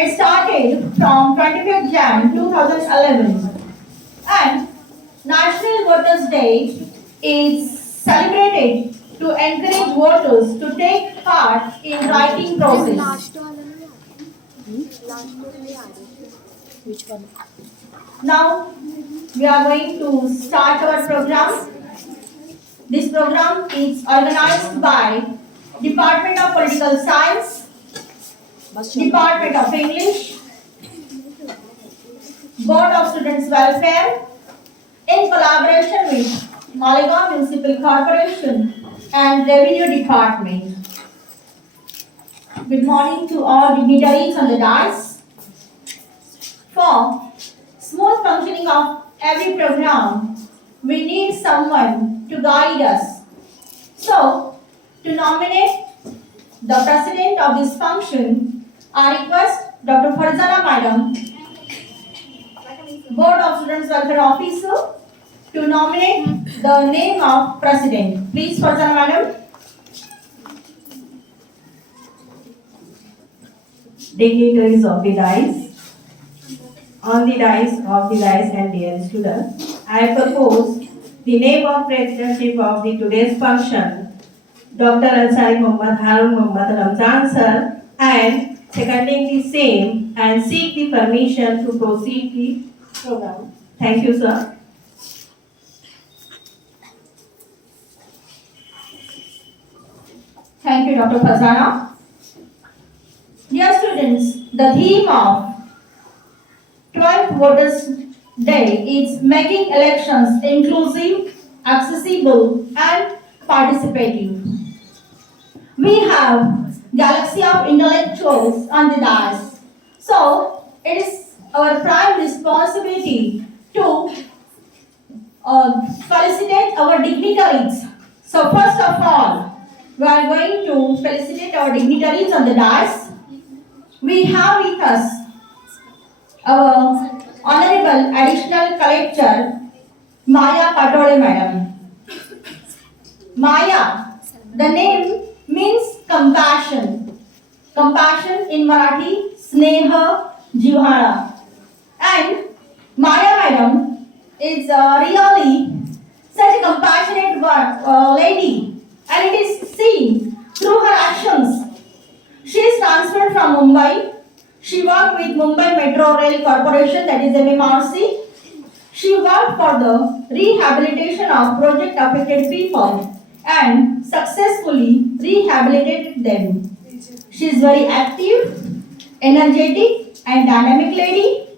It started from 25th Jan 2011 and National Voters Day is celebrated to encourage voters to take part in writing process. Which one? Now we are going to start our program. This program is organized by Department of Political Science, Department of English, Board of Students Welfare, in collaboration with Malegaon Municipal Corporation and Revenue Department. Good morning to all dignitaries on the dais. For smooth functioning of every program, we need someone to guide us. So, to nominate the president of this function, I request Dr. Farzana Madam, Board of Students Welfare Officer, to nominate the name of president. Please, Farzana Madam. Dignitaries of the dais, on the dais of the dais and dear students, I propose the name of presidentship of the today's function, Dr. Ansari Muhammad Harun Muhammad Ramzan sir, and seconding the same and seek the permission to proceed the program. Thank you, sir. Thank you, Dr. Farzana. Dear students, the theme of 12th Voters Day is making elections inclusive, accessible, and participative. We have galaxy of intellectuals on the dais, so it is our prime responsibility to felicitate our dignitaries. So first of all, we are going to felicitate our dignitaries on the dais. We have with us our Honorable Additional Collector Maya Patole Madam. Maya, the name means compassion. Compassion in Marathi, Sneha Jivhara. And Maya Madam is really such a compassionate lady, and it is seen through her actions. She is transferred from Mumbai. She worked with Mumbai Metro Rail Corporation, that is MMRC. She worked for the rehabilitation of project affected people and successfully rehabilitated them. She is very active, energetic and dynamic lady.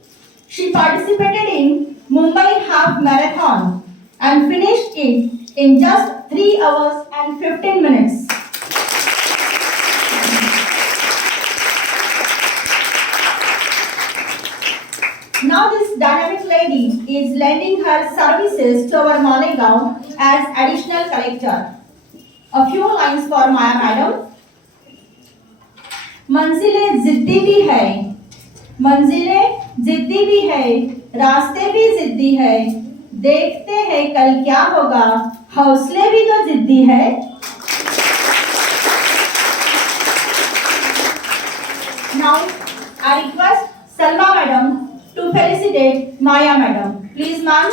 She participated in Mumbai Half Marathon and finished it in just 3 hours and 15 minutes. Now this dynamic lady is lending her services to our Malegaon as additional collector. A few lines for Maya Madam. मंजिलें जिद्दी भी है, मंजिलें जिद्दी भी है, रास्ते भी जिद्दी है, देखते हैं कल क्या होगा, हौसले भी तो जिद्दी है. Now I request Salma Madam to felicitate Maya Madam. Please, ma'am.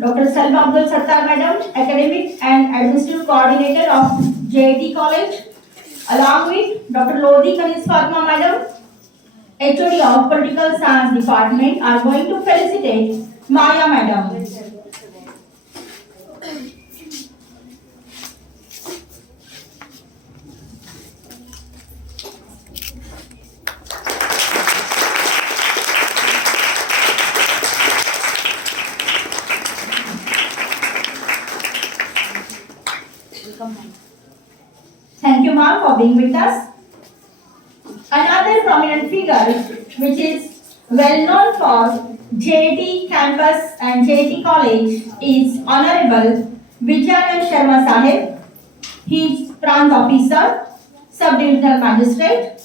Dr. Salma Abdul Sattar Madam, Academic and Administrative Coordinator of JIT College, along with Dr. Lodi Kanis Fatma Madam, HOD of Political Science Department, are going to felicitate Maya Madam. Thank you, ma'am, for being with us. Another prominent figure, which is well known for JIT campus and JIT college, is Honorable Vijayanand Sharma Sahib. He is Prant Officer, Sub-Divisional Magistrate.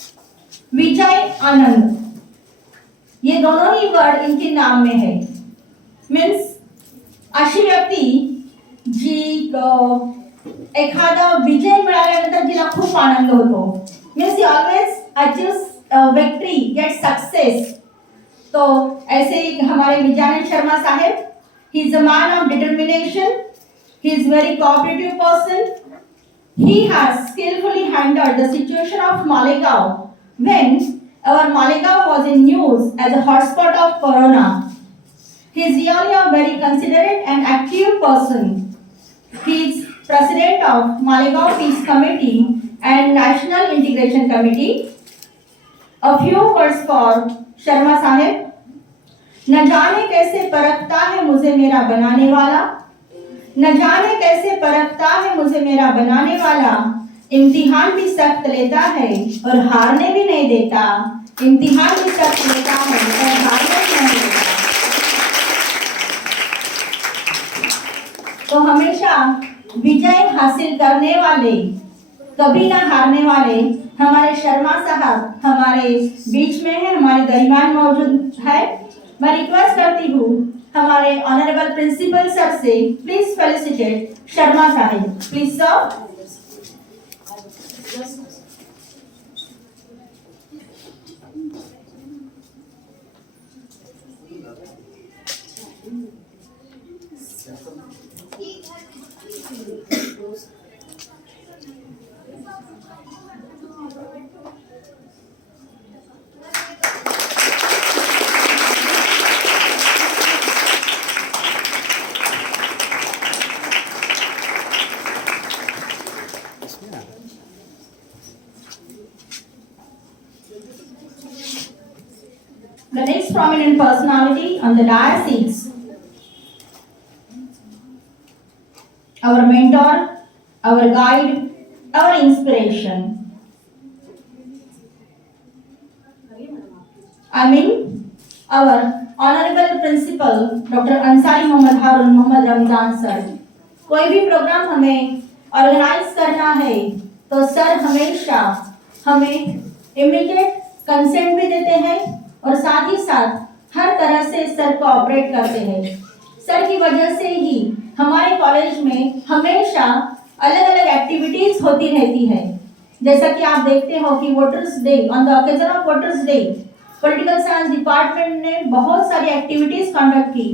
Vijay Anand, ये दोनों ही word इनके नाम में है. Means अशी व्यक्ती जी एखादा विजय मिळाल्यानंतर जिला खूप आनंद होतो. Means always achieves victory, get success. तो ऐसे ही हमारे विजयानंद शर्मा साहेब, he is a man of determination, he is very cooperative person. He has skillfully handled the situation of Malegaon when our Malegaon was in news as a hotspot of corona. He is really a very considerate and active person. He is president of Malegaon Peace Committee and National Integration Committee. A few words for Sharma Sahib. न जाने कैसे परखता है मुझे मेरा बनाने वाला, न जाने कैसे परखता है मुझे मेरा बनाने वाला. इम्तिहान भी सख्त लेता है और हारने भी नहीं देता. इम्तिहान भी सख्त लेता है और हारने भी नहीं देता. तो हमेशा विजय हासिल करने वाले, कभी ना हारने वाले हमारे शर्मा साहब हमारे बीच में है, हमारे दरमियान मौजूद है. मैं रिक्वेस्ट करती हूँ हमारे ऑनरेबल प्रिंसिपल सर से, please felicitate Sharma Sahib. Please sir. The next prominent personality on the dais is our mentor, our guide, our inspiration. I mean, our honorable principal, Dr. Ansari Mohammad Harun Mohammad Ramzan sir. कोई भी programme हमें organise करना है तो sir हमेशा हमें immediate consent भी देते हैं और साथ ही साथ हर तरह से सर कोऑपरेट करते हैं. सर की वजह से ही हमारे कॉलेज में हमेशा अलग अलग एक्टिविटीज होती रहती है. जैसा कि आप देखते हो कि voters day, on the occasion of voters day political science department ने बहुत सारी एक्टिविटीज कंडक्ट की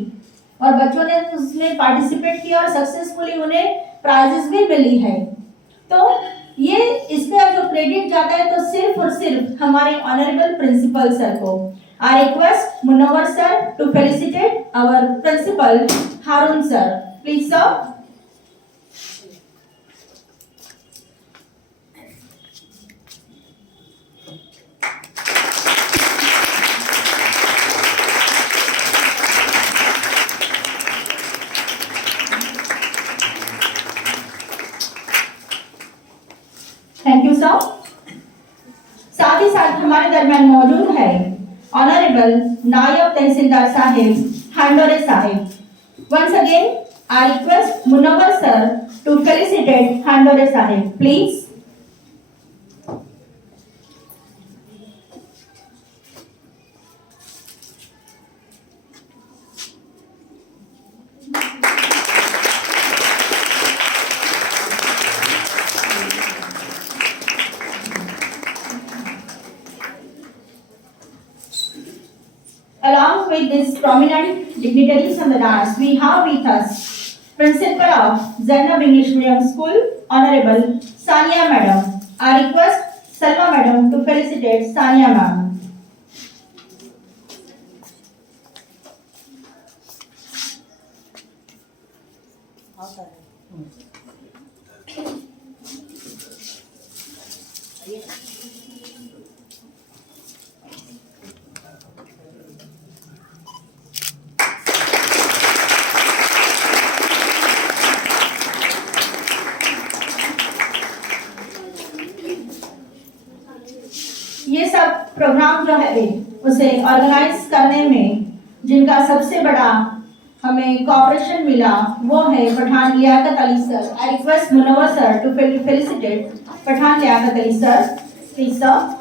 और बच्चों ने उसमें पार्टिसिपेट किया और सक्सेसफुली उन्हें प्राइजेस भी मिली है. तो ये इसका जो क्रेडिट जाता है तो सिर्फ और सिर्फ हमारे ऑनरेबल प्रिंसिपल सर को. I request Munawwar sir to felicitate our principal Haroon sir. Please sir. Thank you sir. साथ ही साथ हमारे दरमियान मौजूद है ऑनरेबल नायब तहसीलदार साहिब हांडोरे साहिब. Once again I request Munawwar sir to felicitate Handore साहिब. Please. Along with these prominent dignitaries on the dais, we have with us Principal of Zainab English Medium School, Honorable Sania Madam. I request Salma Madam to felicitate Sania Ma'am. ये सब programme जो है उसे organise करने में जिनका सबसे बड़ा हमें कोऑपरेशन मिला वो है Pathan Liaquat Ali sir. I request Munawwar sir to felicitate Pathan Liaquat Ali sir. Please sir.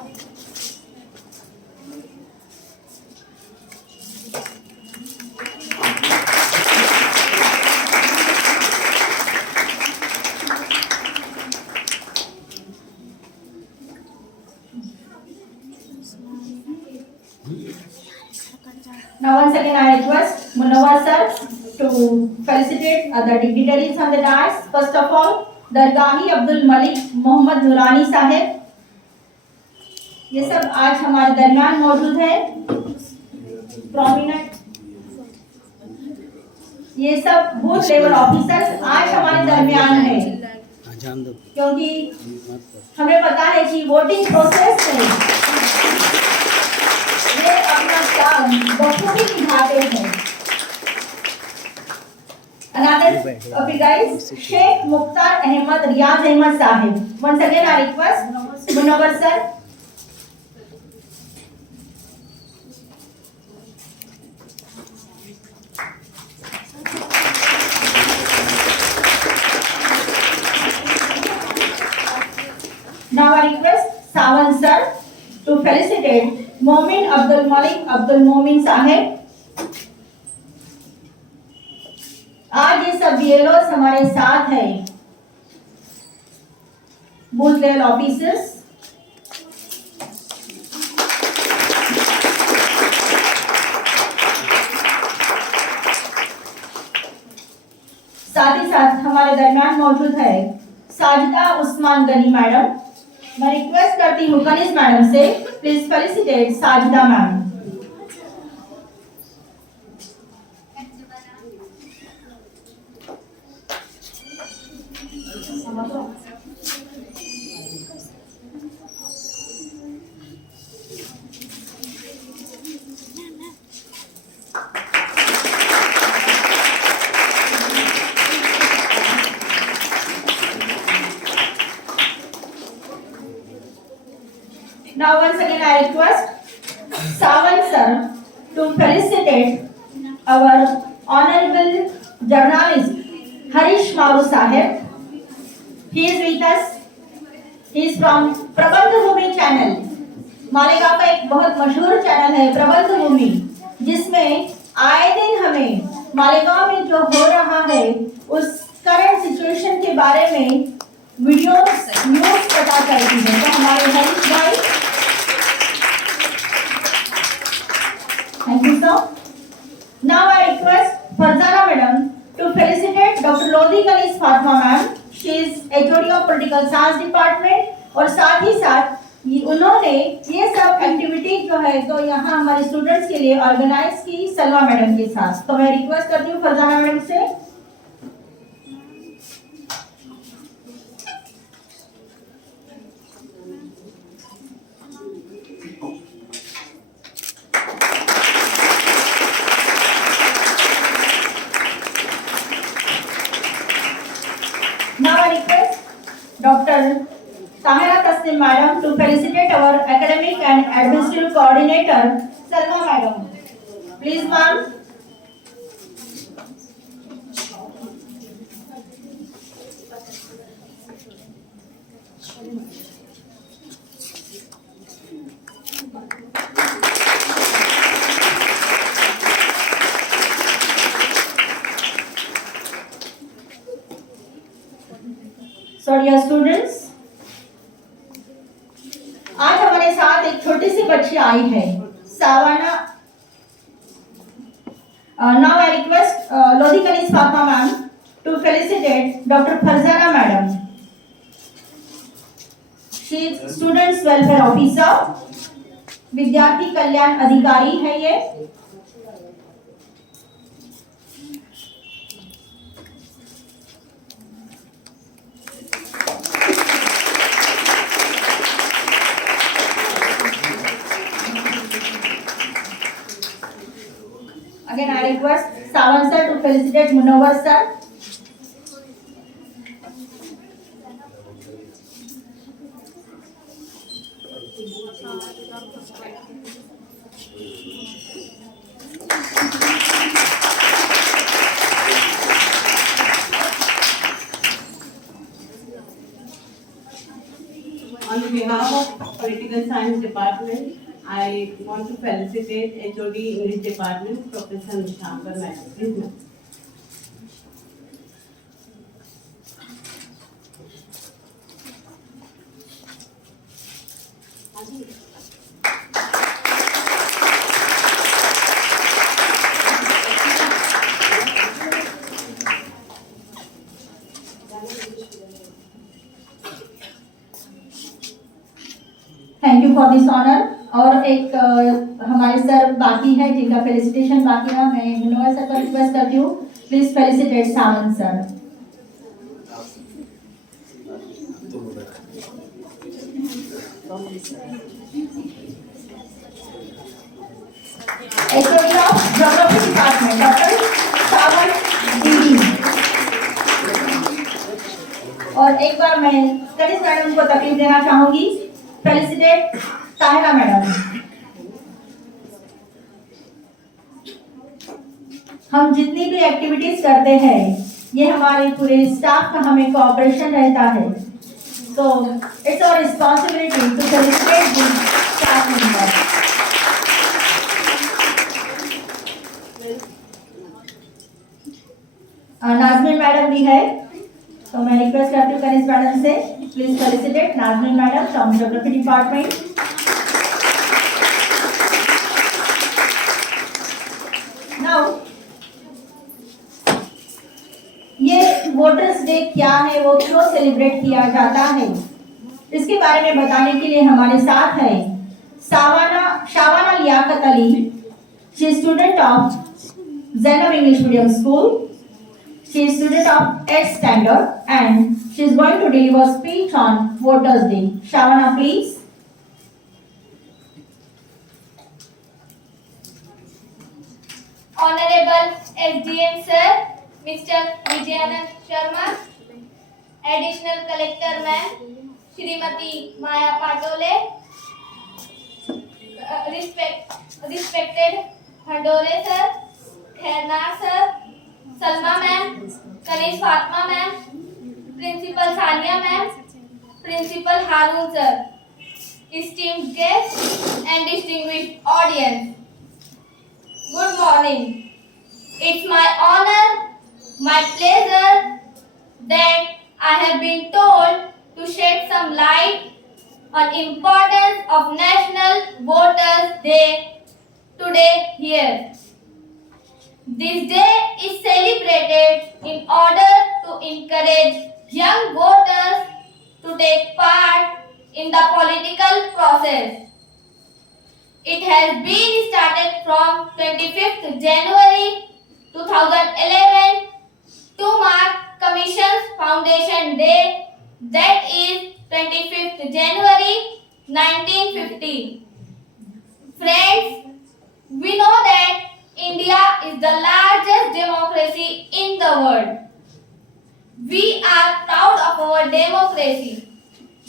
felicitate the dignitaries on the dais. First of all, Dargahi Abdul Malik Mohammad Noorani साहेब, ये सब आज हमारे दरमियान मौजूद है। प्रोमिनेंट ये सब बूथ लेवल ऑफिसर्स आज हमारे दरमियान है, क्योंकि हमें पता है कि वोटिंग प्रोसेस में ये अपना काम बखूबी निभाते हैं। Another okay guys, Sheikh Mukhtar Ahmed Riyaz Ahmed Sahib. Once again I request Munawar sir. Now I request Sawan sir to felicitate Momin Abdul Malik Abdul Momin Sahib. आज ये सब बीएलओस हमारे साथ है, बूथ लेवल ऑफिसर्स। साथ ही साथ हमारे दरमियान मौजूद है साजिदा उस्मान गनी मैडम। मैं रिक्वेस्ट करती हूँ कनिज मैडम से, please felicitate Sajida ma'am. Now once again I request Sawan sir to felicitate our honorable journalist Harish Maru Sahib. He is with us. He is from प्रबंध भूमि चैनल। मालेगांव का एक बहुत मशहूर चैनल है प्रबंध भूमि, जिसमें आए दिन हमें मालेगांव में जो हो रहा है उस करंट सिचुएशन के बारे में वीडियोस न्यूज पता चलती है। तो हमारे Harish bhai, thank you sir. Now I request Farzana madam to felicitate doctor Lodhi Kaneez Fatima ma'am. She is HOD of political science department, और साथ ही साथ उन्होंने ये सब एक्टिविटी जो है तो यहाँ हमारे स्टूडेंट्स के लिए ऑर्गेनाइज की सलमा मैडम के साथ। तो मैं रिक्वेस्ट करती हूँ फरजाना मैडम से। Now I request Dr. Tahira Tasnim Madam to felicitate our academic and administrative coordinator Salma Madam. Please, ma'am. So dear students, आज हमारे साथ एक छोटी सी बच्ची आई है Shabana. Now I request Lodhi Kaneez Fatima ma'am to felicitate doctor Farzana madam. She is students welfare officer, विद्यार्थी कल्याण अधिकारी है ये। Again, I request Sawan sir to felicitate Munawar sir. On behalf of Political Science Department, I want to felicitate HOD English Department, Professor Nishankar Madam. Please, ma'am. For this honour. और एक हमारे sir बाकी है जिनका felicitation बाकी है। मैं मनोहर sir को रिक्वेस्ट करती हूँ, please felicitate Sawant sir. HOD of geography department doctor Sawant दीदी। और एक बार मैं कनिष्ठ मैडम को तकलीफ देना चाहूंगी, फेलिसिटेट ताहिरा मैडम। हम जितनी भी एक्टिविटीज करते हैं ये हमारे पूरे स्टाफ का हमें कोऑपरेशन रहता है, so it's our responsibility to celebrate the staff members. Nazmeen madam भी है, तो मैं रिक्वेस्ट करती हूँ कनिष्ठ मैडम से, please felicitate Nazmeen madam from geography department. Now ये वोटर्स डे क्या है, वो क्यों सेलिब्रेट किया जाता है, इसके बारे में बताने के लिए हमारे साथ है Shabana Liaquat Ali. She is student of Zainab English Medium School. She is student of 8th standard and she is going to deliver speech on Voters Day. Shavana, please. Honorable SDM Sir, Mr. Vijayanand Sharma, Additional Collector Ma'am, Shrimati Maya Patole, respected Handore Sir, Khairnar Sir, Salma Ma'am, Kanish Fatma Ma'am, Principal Sania Ma'am, Principal Harun Sir, esteemed guests and distinguished audience. Good morning. It's my honor, my pleasure that I have been told to shed some light on importance of National Voters Day today here. This day is celebrated in order to encourage young voters to take part in the political process. It has been started from 25th January 2011 to mark Commission's Foundation Day, that is 25th January 1950. Friends, we know that India is the largest democracy in the world. We are proud of our democracy.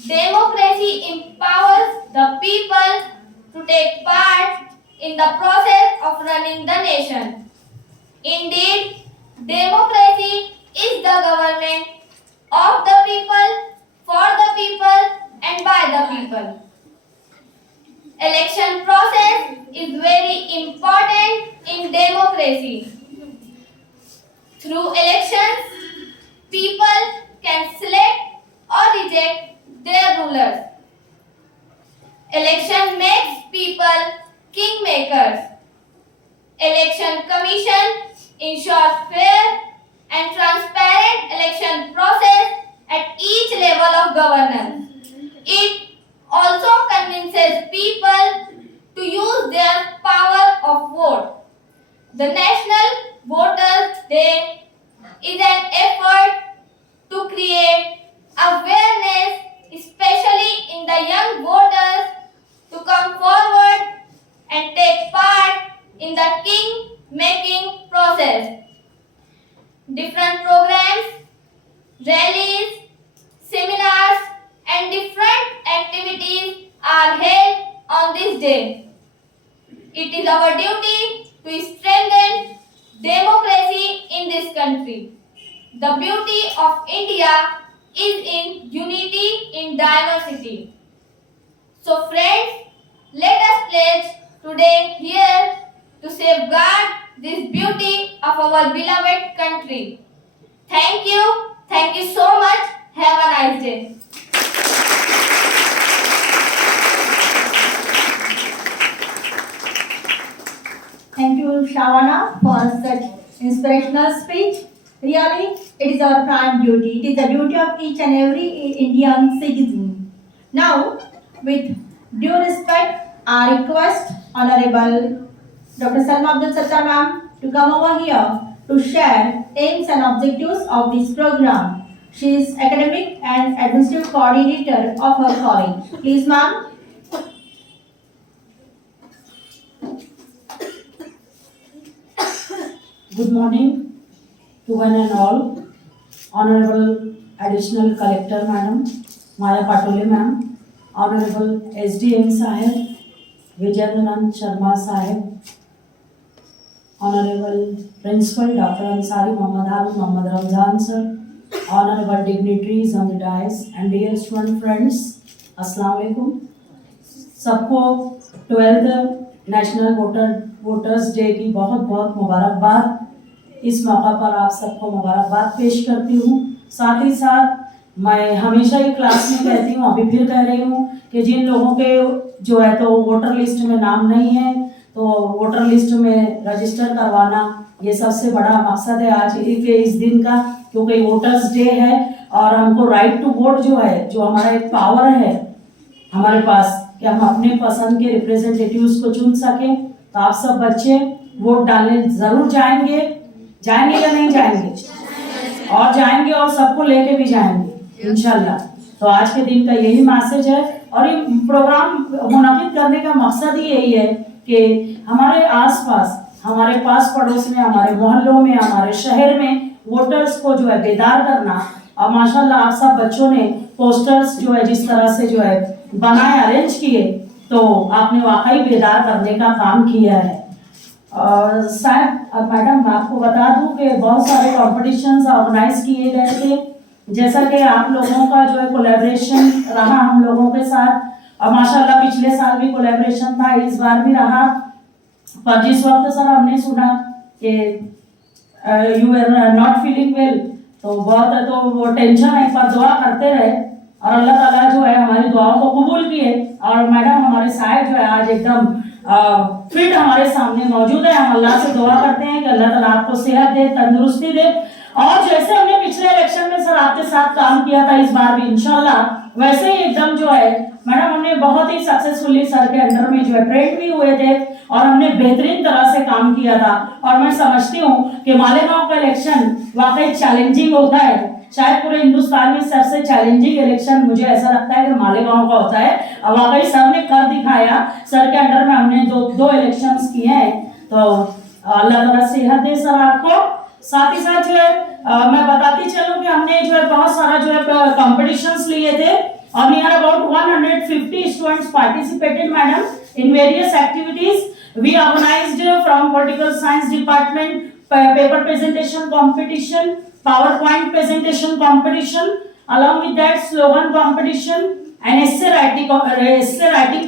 Democracy empowers the people to take part in the process of running the nation. Indeed, democracy is the government of the people, for the people, and by the people. Election process is very important in democracy. Through elections, people can select or reject their rulers. Election makes people kingmakers. Election Commission ensures fair and transparent election process at each level of governance. It also convinces people to use their power of vote. The National Voters Day is an effort to create awareness, especially in the young voters, to come forward and take part in the king-making process. Different programs, rallies, seminars, and different activities are held on this day. It is our duty to strengthen democracy in this country. The beauty of India is in unity in diversity. So friends, let us pledge today here to safeguard this beauty of our beloved country. Thank you so much. Have a nice day. Thank you, Shavana, for such inspirational speech. Really, it is our prime duty. It is the duty of each and every Indian citizen. Now, with Due respect, I request Honorable Dr. Salma Abdul Sattar ma'am to come over here to share aims and objectives of this program. She is academic and administrative coordinator of her college. Please, ma'am. Good morning to one and all. Honorable Additional Collector Madam, Maya Patole Ma'am, Honorable SDM Sahib, Vijayendran Sharma Sahib, Honorable Principal Dr. Ansari Muhammad Harun Muhammad Ramzan Sir, Honorable dignitaries on the dais and dear student friends, Assalamu alaikum. सबको 12th national voters day की बहुत बहुत मुबारकबाद। इस मौका पर आप सबको मुबारकबाद पेश करती हूँ। साथ ही साथ मैं हमेशा ही क्लास में कहती हूँ, अभी फिर कह रही हूँ कि जिन लोगों के जो है तो वोटर लिस्ट में नाम नहीं है तो वोटर लिस्ट में रजिस्टर करवाना ये सबसे बड़ा मकसद है आज के इस दिन का, क्योंकि वोटर्स डे है और हमको राइट टू वोट जो है, जो हमारा एक पावर है हमारे पास कि हम अपने पसंद के रिप्रेजेंटेटिव्स को चुन सकें। तो आप सब बच्चे वोट डालने जरूर जाएंगे या नहीं जाएंगे? और जाएंगे और सबको लेके भी जाएंगे इंशाल्लाह। तो आज के दिन का यही मैसेज है और ये प्रोग्राम मुनाकिद करने का मकसद ही यही है कि हमारे आसपास, हमारे पास पड़ोस में, हमारे मोहल्लों में, हमारे शहर में वोटर्स को जो है बेदार करना। और माशाल्लाह आप सब बच्चों ने पोस्टर्स जो है जिस तरह से जो है बनाए, अरेंज किए, तो आपने वाकई बेदार करने का काम किया है। और शायद अब मैडम आपको बता दूं कि बहुत सारे कॉम्पिटिशन्स ऑर्गेनाइज किए गए थे, जैसा कि आप लोगों का जो है कोलैबोरेशन रहा हम लोगों के साथ, और माशाल्लाह पिछले साल भी कोलैबोरेशन था, इस बार भी रहा। पर जिस वक्त सर हमने सुना कि you are not feeling well, तो बहुत तो वो टेंशन है, एक बार दुआ करते रहे और अल्लाह ताला जो है हमारी दुआओं को कबूल किए। और मैडम हमारे साहब जो है आज एकदम फिट हमारे सामने मौजूद है। हम अल्लाह से दुआ करते हैं कि अल्लाह ताला आपको सेहत दे, तंदुरुस्ती दे, और जैसे हमने पिछले इलेक्शन में सर आपके साथ काम किया था इस बार भी इंशाल्लाह वैसे ही एकदम जो है मैडम हमने बहुत ही सक्सेसफुली सर के अंडर में जो है ट्रेन भी हुए थे और हमने बेहतरीन तरह से काम किया था। और मैं समझती हूँ कि मालेगांव का इलेक्शन वाकई चैलेंजिंग होता है, शायद पूरे हिंदुस्तान में सबसे चैलेंजिंग इलेक्शन मुझे ऐसा लगता है कि मालेगांव का होता है। और वाकई सर ने कर दिखाया, सर के अंडर में हमने दो इलेक्शंस किए हैं, तो अल्लाह ताला सेहत दे सर आपको। साथ ही साथ जो है मैं बताती चलूं कि हमने जो है बहुत सारा जो है कॉम्पिटिशन्स लिए थे और near about 150 students participated madam in various activities. We organized from political science department paper presentation competition, PowerPoint presentation competition, along with that slogan competition and essay writing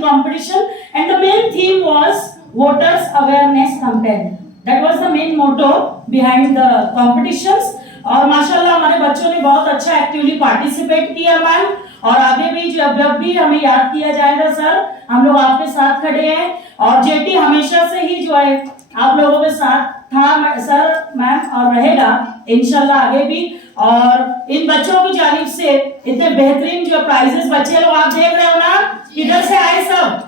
competition, and the main theme was voters awareness campaign. That was the main motto behind the competitions. और माशाल्लाह हमारे बच्चों ने बहुत अच्छा actively participate किया ma'am, और आगे भी जब भी हमें याद किया जाएगा सर हम लोग आपके साथ खड़े हैं। और जेटी हमेशा से ही जो है आप लोगों के साथ था सर मैम और रहेगा इंशाल्लाह आगे भी। और इन बच्चों की जानिब से इतने बेहतरीन जो प्राइजेस बच्चे लोग आप देख रहे हो ना, किधर से आए सब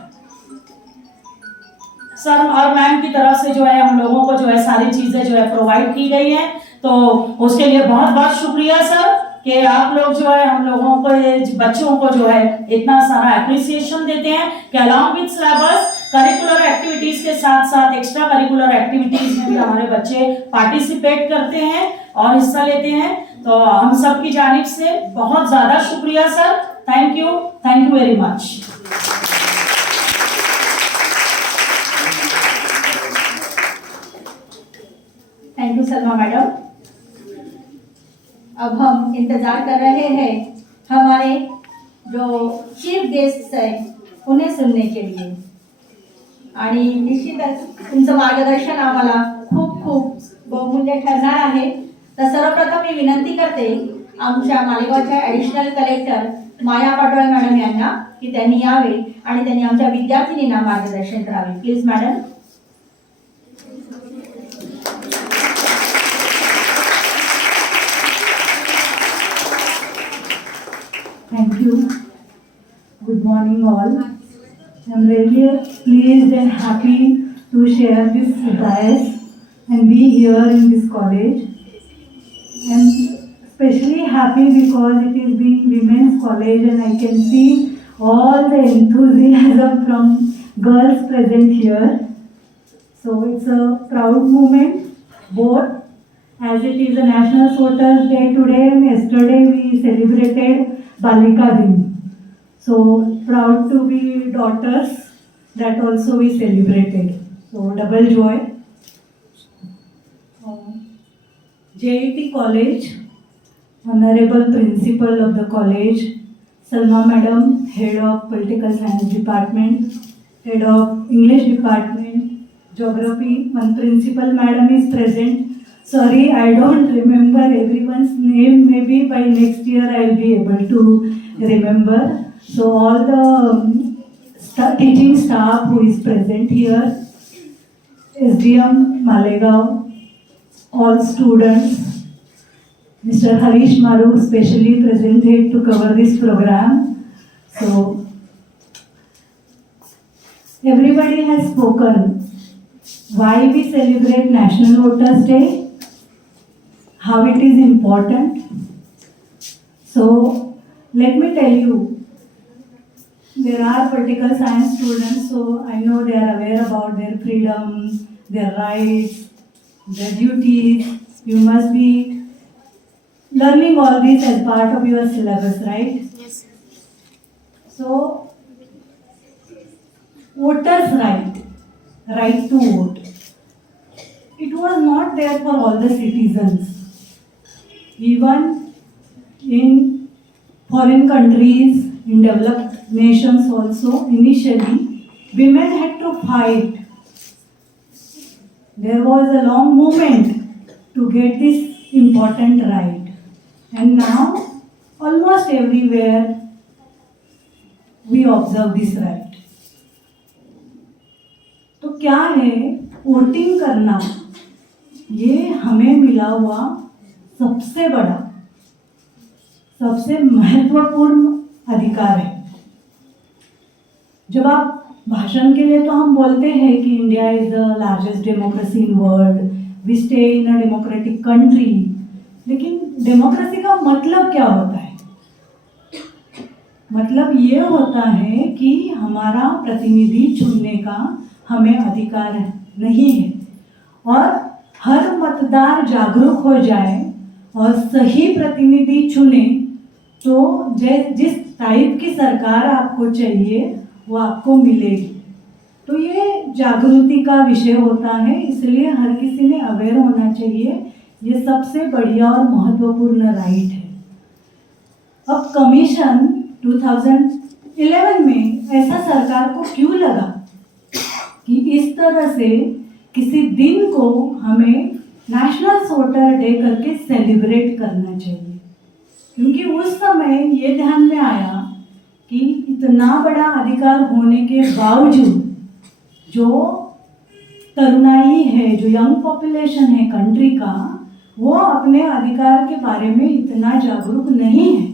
सर और मैम की तरफ से जो है हम लोगों को जो है सारी चीजें जो है प्रोवाइड की गई हैं, तो उसके लिए बहुत बहुत शुक्रिया सर कि आप लोग जो है हम लोगों को बच्चों को जो है इतना सारा एप्रिसिएशन देते हैं कि along with syllabus curricular activities के साथ साथ एक्स्ट्रा करिकुलर एक्टिविटीज में भी हमारे बच्चे पार्टिसिपेट करते हैं और हिस्सा लेते हैं। तो हम सब की जानिब से बहुत ज्यादा शुक्रिया sir, thank you very much. Thank you Salma madam. अब हम इंतजार कर रहे हैं हमारे जो चीफ गेस्ट हैं उन्हें सुनने के लिए, आणि निश्चितच तुमचं मार्गदर्शन आम्हाला खूप खूप बहुमूल्य ठरणार आहे। तर सर्वप्रथम मी विनंती करते आमच्या मालेगावच्या ॲडिशनल कलेक्टर माया पाटोळे मॅडम यांना की त्यांनी यावे आणि त्यांनी आमच्या विद्यार्थिनींना मार्गदर्शन करावे। Please madam. Thank you. Good morning all. I'm really pleased and happy to share this dais and be here in this college. I'm especially happy because it is being women's college and I can see all the enthusiasm from girls present here. So it's a proud moment, both as it is a National Voters Day today and yesterday we celebrated Balika Din. So proud to be daughters, that also we celebrated. So double joy. JIT College, Honorable Principal of the college, Salma Madam, Head of Political Science Department, Head of English Department, Geography, one Principal Madam is present. Sorry, I don't remember everyone's name. Maybe by next year I will be able to remember. So all the teaching staff who is present here, SDM Malegaon, all students, Mr. Harish Maru specially presented to cover this program. So everybody has spoken why we celebrate National Voters Day, how it is important. So let me tell you, there are political science students, so I know they are aware about their freedom, their rights, their duties. You must be learning all this as part of your syllabus, right? Yes. So, voters' right to vote. It was not there for all the citizens. Even in foreign countries, in developed nations also, initially, women had to fight. There was a long movement to get this important right. And now, almost everywhere, we observe this right. तो क्या है voting करना, ये हमें मिला हुआ सबसे बड़ा, सबसे महत्वपूर्ण अधिकार है. जब आप भाषण के लिए तो हम बोलते हैं कि India is the largest democracy in world, we stay in a democratic country, लेकिन डेमोक्रेसी का मतलब क्या होता है? मतलब ये होता है कि हमारा प्रतिनिधि चुनने का हमें अधिकार नहीं है, और हर मतदार जागरूक हो जाए और सही प्रतिनिधि चुने तो जिस टाइप की सरकार आपको चाहिए वो आपको मिलेगी. तो ये जागृति का विषय होता है, इसलिए हर किसी ने अवेयर होना चाहिए. ये सबसे बढ़िया और महत्वपूर्ण राइट है. अब कमीशन 2011 में ऐसा सरकार को क्यों लगा कि इस तरह से किसी दिन को हमें नेशनल वोटर डे करके सेलिब्रेट करना चाहिए? क्योंकि उस समय ये ध्यान में आया कि इतना बड़ा अधिकार होने के बावजूद जो तरुणाई है, जो यंग पॉपुलेशन है कंट्री का, वो अपने अधिकार के बारे में इतना जागरूक नहीं है.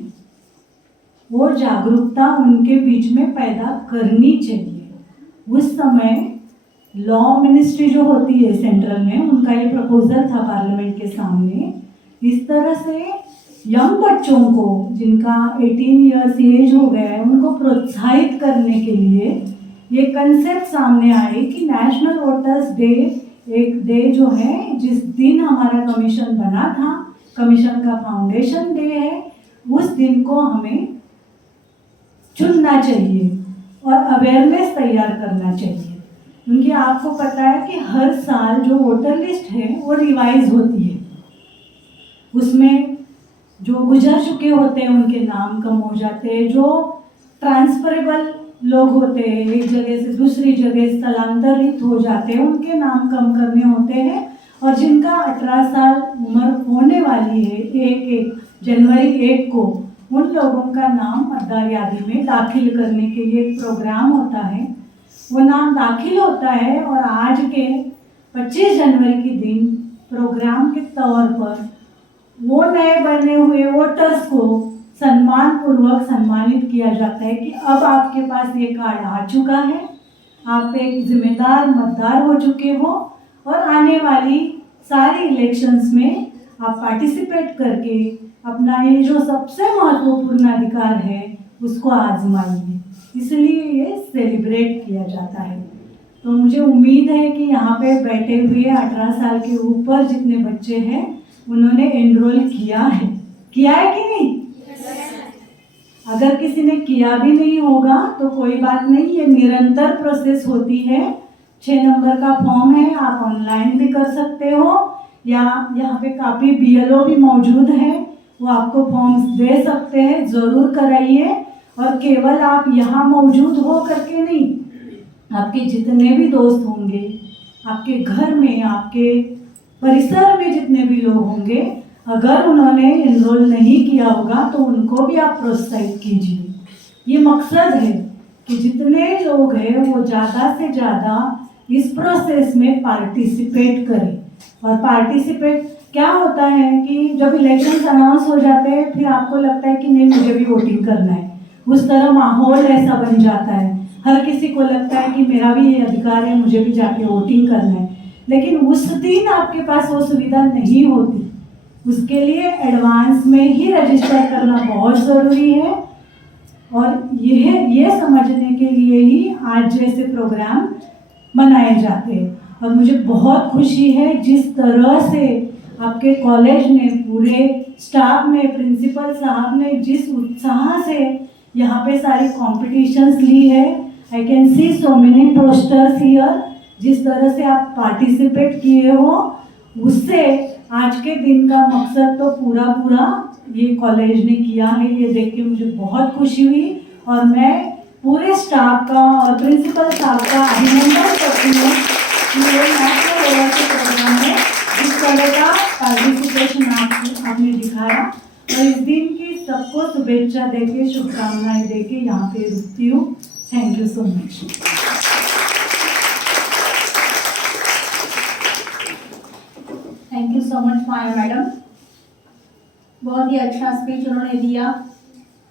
वो जागरूकता उनके बीच में पैदा करनी चाहिए. उस समय लॉ मिनिस्ट्री जो होती है सेंट्रल में, उनका ये प्रपोजल था पार्लियामेंट के सामने, इस तरह से यंग बच्चों को जिनका 18 ईयर्स एज हो गया है उनको प्रोत्साहित करने के लिए ये कंसेप्ट सामने आई कि नेशनल वोटर्स डे एक डे जो है, जिस दिन हमारा कमीशन बना था, कमीशन का फाउंडेशन डे है, उस दिन को हमें चुनना चाहिए और अवेयरनेस तैयार करना चाहिए. क्योंकि आपको पता है कि हर साल जो वोटर लिस्ट है वो रिवाइज होती है. उसमें जो गुजर चुके होते हैं उनके नाम कम हो जाते हैं, जो ट्रांसफरेबल लोग होते हैं, एक जगह से दूसरी जगह स्थलांतरित हो जाते हैं, उनके नाम कम करने होते हैं. और जिनका 18 साल उम्र होने वाली है 1 जनवरी 1 को, उन लोगों का नाम मतदार यादी में दाखिल करने के लिए एक प्रोग्राम होता है. वो नाम दाखिल होता है और आज के 25 जनवरी के दिन प्रोग्राम के तौर पर वो नए बने हुए वोटर्स को सम्मानपूर्वक सम्मानित किया जाता है कि अब आपके पास ये कार्ड आ चुका है, आप एक जिम्मेदार मतदार हो चुके हो और आने वाली सारी इलेक्शंस में आप पार्टिसिपेट करके अपना ये जो सबसे महत्वपूर्ण अधिकार है उसको आजमाइए, इसलिए ये सेलिब्रेट किया जाता है। तो मुझे उम्मीद है कि यहाँ पे बैठे हुए 18 साल के ऊपर जितने बच्चे हैं उन्होंने एनरोल किया है कि नहीं? अगर किसी ने किया भी नहीं होगा तो कोई बात नहीं, ये निरंतर प्रोसेस होती है। 6 नंबर का फॉर्म है, आप ऑनलाइन भी कर सकते हो या यहाँ पे काफ़ी BLO भी मौजूद है, वो आपको फॉर्म्स दे सकते हैं, ज़रूर कराइए। और केवल आप यहाँ मौजूद हो करके नहीं, आपके जितने भी दोस्त होंगे, आपके घर में, आपके परिसर में जितने भी लोग होंगे, अगर उन्होंने एनरोल नहीं किया होगा तो उनको भी आप प्रोत्साहित कीजिए। ये मकसद है कि जितने लोग हैं वो ज़्यादा से ज़्यादा इस प्रोसेस में पार्टिसिपेट करें। और पार्टिसिपेट क्या होता है कि जब इलेक्शंस अनाउंस हो जाते हैं फिर आपको लगता है कि नहीं मुझे भी वोटिंग करना है, उस तरह माहौल ऐसा बन जाता है, हर किसी को लगता है कि मेरा भी ये अधिकार है, मुझे भी जाके वोटिंग करना है। लेकिन उस दिन आपके पास वो सुविधा नहीं होती, उसके लिए एडवांस में ही रजिस्टर करना बहुत ज़रूरी है। और ये समझने के लिए ही आज जैसे प्रोग्राम बनाए जाते हैं। और मुझे बहुत खुशी है जिस तरह से आपके कॉलेज ने, पूरे स्टाफ ने, प्रिंसिपल साहब ने जिस उत्साह से यहाँ पे सारी कॉम्पिटिशन्स ली है। I can see so many posters here, जिस तरह से आप पार्टिसिपेट किए हो उससे आज के दिन का मकसद तो पूरा ये कॉलेज ने किया है। ये देख के मुझे बहुत खुशी हुई और मैं पूरे स्टाफ का और प्रिंसिपल साहब का अभिनंदन करती हूँ कि ये नेशनल लेवल के प्रोग्राम में जिस तरह का पार्टिसिपेशन आपने दिखाया। और इस दिन की सबको शुभेच्छा देके, शुभकामनाएं देके यहाँ पे रुकती हूँ। Thank you so much. Thank you so much Maya madam, बहुत ही अच्छा स्पीच उन्होंने दिया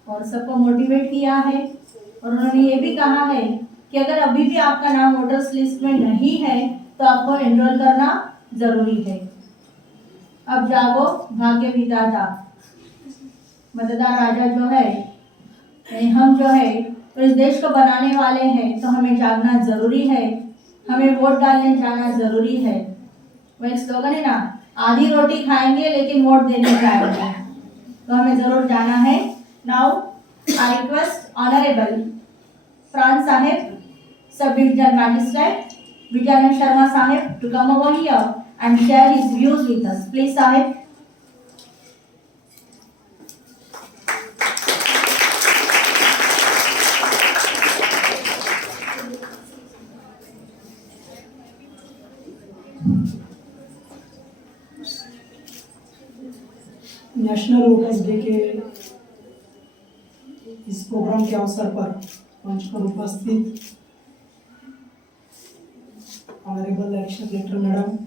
और सबको मोटिवेट किया है। और उन्होंने ये भी कहा है कि अगर अभी भी आपका नाम वोटर्स लिस्ट में नहीं है तो आपको एनरोल करना ज़रूरी है। अब जागो भाग्य विधाता, मतदार राजा जो है, यानी हम जो है तो इस देश को बनाने वाले हैं, तो हमें जागना ज़रूरी है, हमें वोट डालने जाना ज़रूरी है। वो एक स्लोगन है ना, आधी रोटी खाएंगे लेकिन वोट देने जाएंगे, तो हमें ज़रूर जाना है। नाउ आई रिक्वेस्ट ऑनरेबल प्रांत साहेब, sub divisional magistrate Vijayanand Sharma साहेब to come over here and share his views with us. Please, Sahib. National voters day के इस प्रोग्राम के अवसर पर मंच पर उपस्थित honourable election collector madam,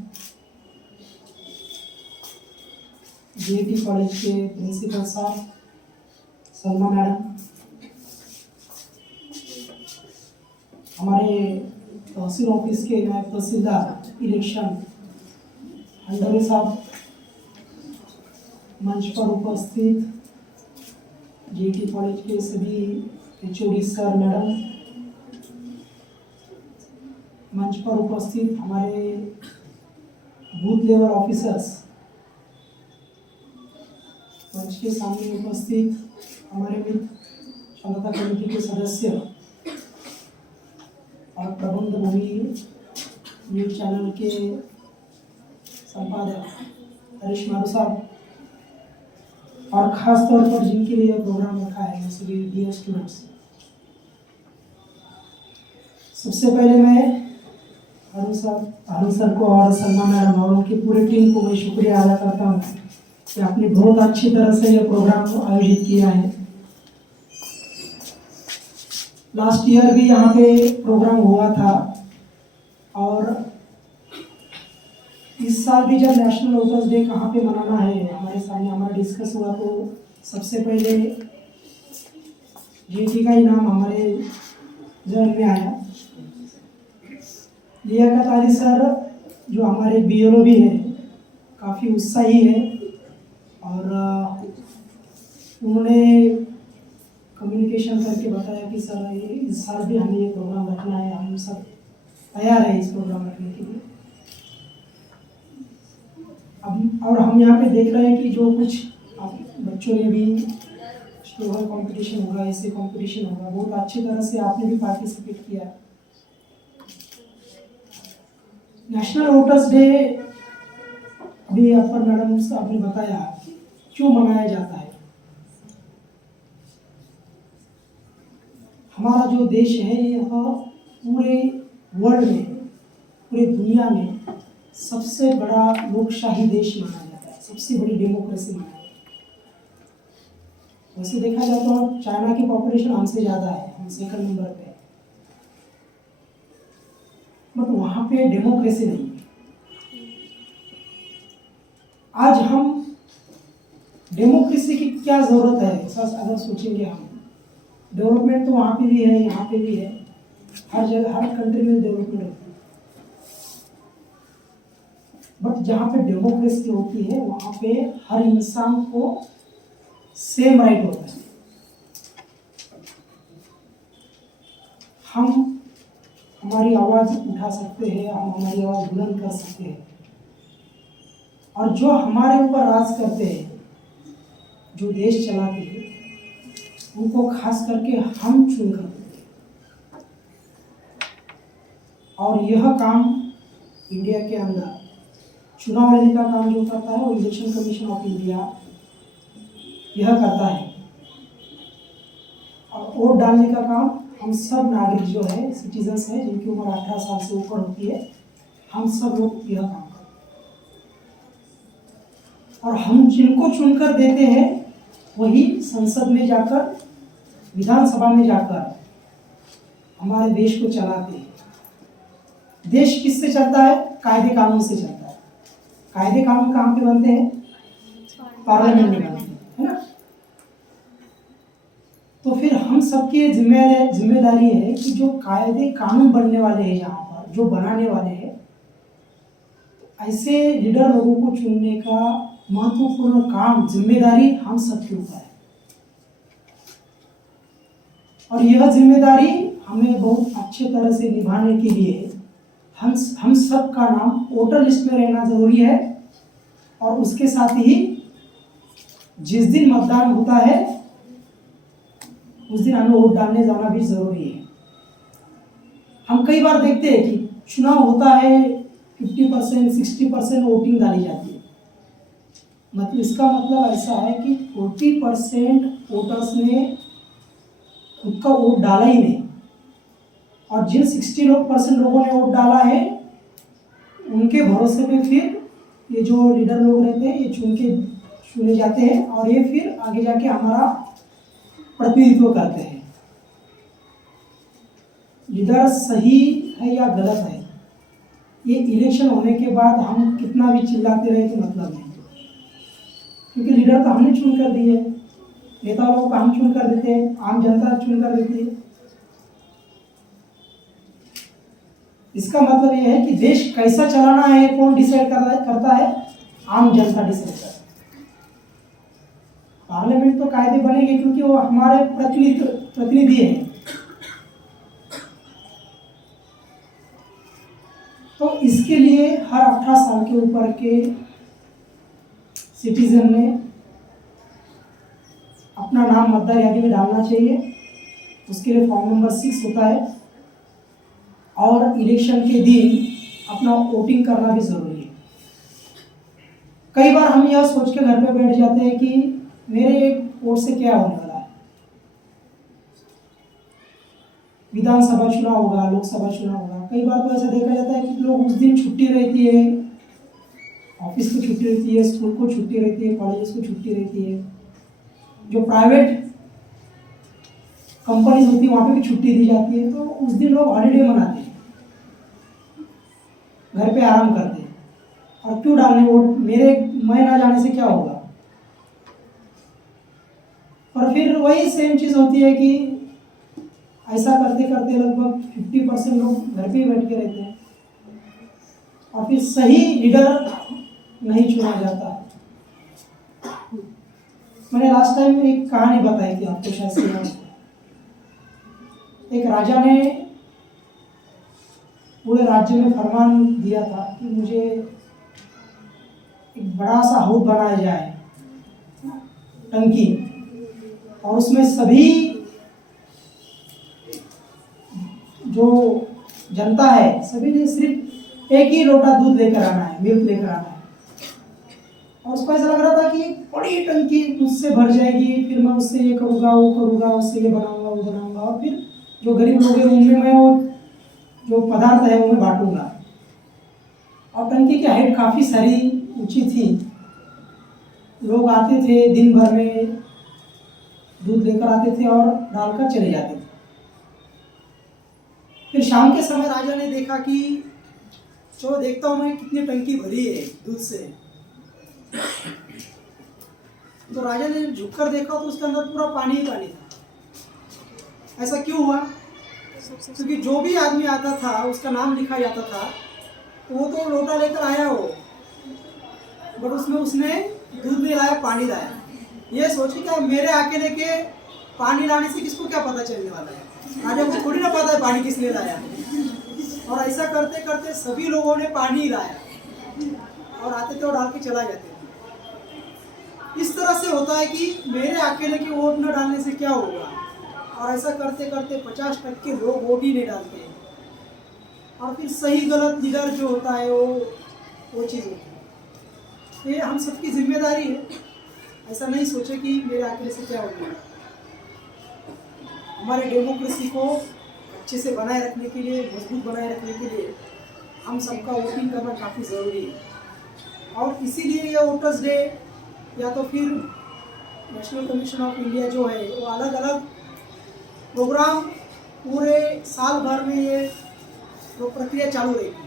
GAT college के प्रिंसिपल साहब, सलमा मैडम, हमारे तहसील ऑफिस के नायब तहसीलदार इलेक्शन अंडरे साहब, मंच पर उपस्थित GAT कॉलेज के सभी HOD सर मैडम, मंच पर उपस्थित हमारे बूथ लेवल ऑफिसर्स, मंच के सामने उपस्थित हमारे मित्र क्षमता कमेटी के सदस्य और प्रबंध भूमि न्यूज चैनल के संपादक हरीश मारू साहब, और ख़ास तौर पर जिनके लिए प्रोग्राम रखा है सभी डियर स्टूडेंट्स। सबसे पहले मैं अरुण सर को और सलमा मैडम और उनकी पूरी टीम को मैं शुक्रिया अदा करता हूँ कि आपने बहुत अच्छी तरह से ये प्रोग्राम को आयोजित किया है। लास्ट ईयर भी यहाँ पे प्रोग्राम हुआ था और इस साल भी जब नेशनल वोटर्स डे कहाँ पे मनाना है हमारे सामने हमारा डिस्कस हुआ, तो सबसे पहले GAT का ही नाम हमारे जहन में आया। लियाकत अली सर जो हमारे BLO भी हैं काफ़ी उत्साही है और उन्होंने कम्युनिकेशन करके बताया कि सर ये इस साल भी हमें ये प्रोग्राम रखना है, हम सब तैयार हैं इस प्रोग्राम रखने के लिए। अब और हम यहाँ पे देख रहे हैं कि जो कुछ बच्चों ने भी स्लोगन कंपटीशन होगा, ऐसे कंपटीशन होगा, बहुत अच्छी तरह से आपने भी पार्टिसिपेट किया। नेशनल वोटर्स डे अभी अपर मैडम से आपने बताया क्यों मनाया जाता है। हमारा जो देश है यह पूरे वर्ल्ड में, पूरे दुनिया में सबसे बड़ा लोकशाही देश माना जाता है, सबसे बड़ी डेमोक्रेसी माना जाता है। वैसे देखा जाए तो चाइना की पॉपुलेशन हमसे ज़्यादा है, हम सेकंड नंबर पे, बट वहाँ पे डेमोक्रेसी नहीं है। आज हम डेमोक्रेसी की क्या ज़रूरत है अगर सोचेंगे हम, डेवलपमेंट तो वहाँ पे भी है, यहाँ पे भी है, हर जगह हर कंट्री में डेवलपमेंट होती है, बट जहाँ पे डेमोक्रेसी होती है वहाँ पे हर इंसान को सेम राइट होता है। हम हमारी आवाज़ उठा सकते हैं, हम हमारी आवाज़ बुलंद कर सकते हैं, और जो हमारे ऊपर राज करते हैं, जो देश चलाते हैं, उनको खास करके हम चुन कर देते हैं। और यह काम इंडिया के अंदर चुनाव लेने का काम जो करता है वो इलेक्शन कमीशन ऑफ इंडिया यह करता है, और वोट डालने का काम हम सब नागरिक जो है, सिटीजन्स हैं जिनकी उम्र 18 साल से ऊपर होती है, हम सब लोग यह काम करते हैं। और हम जिनको चुनकर देते हैं वही संसद में जाकर, विधानसभा में जाकर हमारे देश को चलाते हैं। देश किससे चलता है? कायदे कानून से चलता है। कायदे कानून कहाँ पे बनते हैं? पार्लियामेंट में बनते हैं, है ना। तो फिर हम सबकी जिम्मेदारी है कि जो कायदे कानून बनने वाले हैं, यहाँ पर जो बनाने वाले हैं, ऐसे लीडर लोगों को चुनने का महत्वपूर्ण काम, जिम्मेदारी हम सबके ऊपर है। और यह जिम्मेदारी हमें बहुत अच्छे तरह से निभाने के लिए हम सब का नाम वोटर लिस्ट में रहना जरूरी है, और उसके साथ ही जिस दिन मतदान होता है उस दिन हमें वोट डालने जाना भी जरूरी है। हम कई बार देखते हैं कि चुनाव होता है, 50% 60% वोटिंग डाली जाती है। मतलब इसका मतलब ऐसा है कि 40% वोटर्स ने खुद का वोट डाला ही नहीं, और जिन 60% लोगों ने वोट डाला है उनके भरोसे पे फिर ये जो लीडर लोग रहते हैं ये चुने जाते हैं, और ये फिर आगे जाके हमारा प्रतिनिधित्व करते हैं। लीडर सही है या गलत है, ये इलेक्शन होने के बाद हम कितना भी चिल्लाते रहे तो मतलब नहीं, क्योंकि लीडर तो हमने चुन कर दिए, नेता लोगों को हम चुन कर देते हैं, आम जनता चुन कर देती है। इसका मतलब यह है कि देश कैसा चलाना है कौन डिसाइड करता है? आम जनता डिसाइड करता है। पार्लियामेंट तो कायदे बनेंगे क्योंकि वो हमारे प्रतिनिधि हैं। तो इसके लिए हर 18 साल के ऊपर के सिटीजन ने अपना नाम मतदार यादी में डालना चाहिए। उसके लिए फॉर्म नंबर 6 होता है, और इलेक्शन के दिन अपना वोटिंग करना भी जरूरी है। कई बार हम यह सोच के घर पे बैठ जाते हैं कि मेरे वोट से क्या होने वाला है। विधानसभा चुनाव होगा, लोकसभा चुनाव होगा, कई बार तो ऐसा देखा जाता है कि लोग उस दिन छुट्टी रहती है, ऑफिस को छुट्टी रहती है, स्कूल को छुट्टी रहती है, कॉलेज को छुट्टी रहती है, जो प्राइवेट कंपनीज होती है वहाँ पे भी छुट्टी दी जाती है। तो उस दिन लोग हॉलीडे मनाते हैं, घर पे आराम करते हैं। और क्यों डालने वोट? मैं ना जाने से क्या होगा? और फिर वही सेम चीज़ होती है कि ऐसा करते करते लगभग 50% लोग घर पे ही बैठ के रहते हैं। और फिर सही लीडर नहीं चुना जाता। मैंने लास्ट टाइम एक कहानी बताई थी आपको शायद से। एक राजा ने पूरे राज्य में फरमान दिया था कि मुझे एक बड़ा सा हौद बनाया जाए, टंकी, और उसमें सभी जो जनता है सभी ने सिर्फ एक ही लोटा दूध लेकर आना है, मिल्क लेकर आना है। और उसको ऐसा लग रहा था कि एक बड़ी टंकी उससे भर जाएगी, फिर मैं उससे ये करूँगा वो करूँगा, उससे ये बनाऊँगा वो बनाऊँगा, और फिर जो गरीब लोग हैं उनमें मैं वो जो पदार्थ है उन्हें बांटूंगा। और टंकी की हाइट काफ़ी सारी ऊंची थी। लोग आते थे, दिन भर में दूध लेकर आते थे और डालकर चले जाते थे। फिर शाम के समय राजा ने देखा कि चलो देखता हूँ मैं कितनी टंकी भरी है दूध से। तो राजा ने झुककर देखा तो उसके अंदर पूरा पानी ही पानी था। ऐसा क्यों हुआ? क्योंकि जो भी आदमी आता था उसका नाम लिखा जाता था, तो वो तो लोटा लेकर आया हो, बट उसमें उसने दूध नहीं लाया, पानी लाया। ये सोचिए क्या मेरे अकेले के पानी लाने से किसको क्या पता चलने वाला है? राजा को थोड़ी ना पता है पानी किसने लाया। और ऐसा करते करते सभी लोगों ने पानी लाया और आते थे और डाल के चला जाते थे। इस तरह से होता है कि मेरे अकेले के वोट न डालने से क्या होगा, और ऐसा करते करते 50% लोग वोट ही नहीं डालते हैं। और फिर सही गलत लीडर जो होता है वो चीज़ होती है। ये हम सबकी जिम्मेदारी है। ऐसा नहीं सोचे कि मेरे अकेले से क्या होगा। हमारे डेमोक्रेसी को अच्छे से बनाए रखने के लिए, मजबूत बनाए रखने के लिए हम सबका वोटिंग करना काफ़ी ज़रूरी है। और इसीलिए ये वोटर्स डे या तो फिर नेशनल कमीशन ऑफ इंडिया जो है वो अलग अलग प्रोग्राम पूरे साल भर में ये तो प्रक्रिया चालू रहेगी।